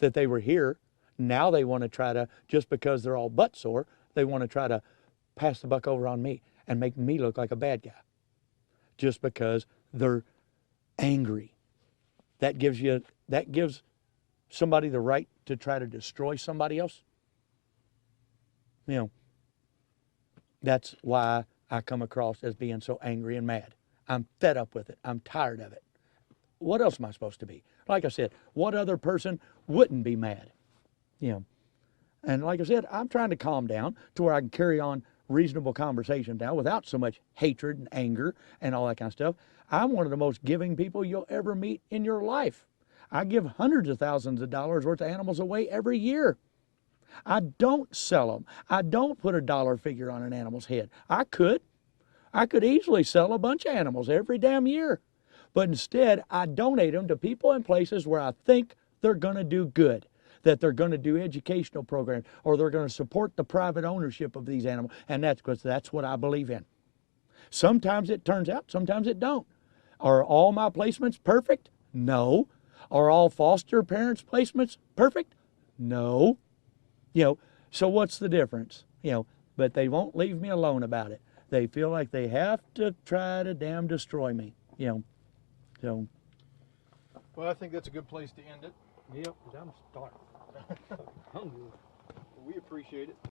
That they were here. Now they want to try to, just because they're all butt sore, they want to try to pass the buck over on me and make me look like a bad guy. Just because they're angry. That gives somebody the right to try to destroy somebody else. That's why I come across as being so angry and mad. I'm fed up with it. I'm tired of it. What else am I supposed to be? Like I said, what other person wouldn't be mad? And like I said, I'm trying to calm down to where I can carry on reasonable conversation now without so much hatred and anger and all that kind of stuff. I'm one of the most giving people you'll ever meet in your life. I give hundreds of thousands of dollars worth of animals away every year. I don't sell them. I don't put a dollar figure on an animal's head. I could easily sell a bunch of animals every damn year. But instead, I donate them to people and places where I think they're going to do good, that they're going to do educational programs, or they're going to support the private ownership of these animals. And that's because that's what I believe in. Sometimes it turns out, sometimes it don't. Are all my placements perfect? No. Are all foster parents' placements perfect? No. So what's the difference? But they won't leave me alone about it. They feel like they have to try to damn destroy me, So. Well, I think that's a good place to end it. Yep, I'm starving. Hungry. We appreciate it.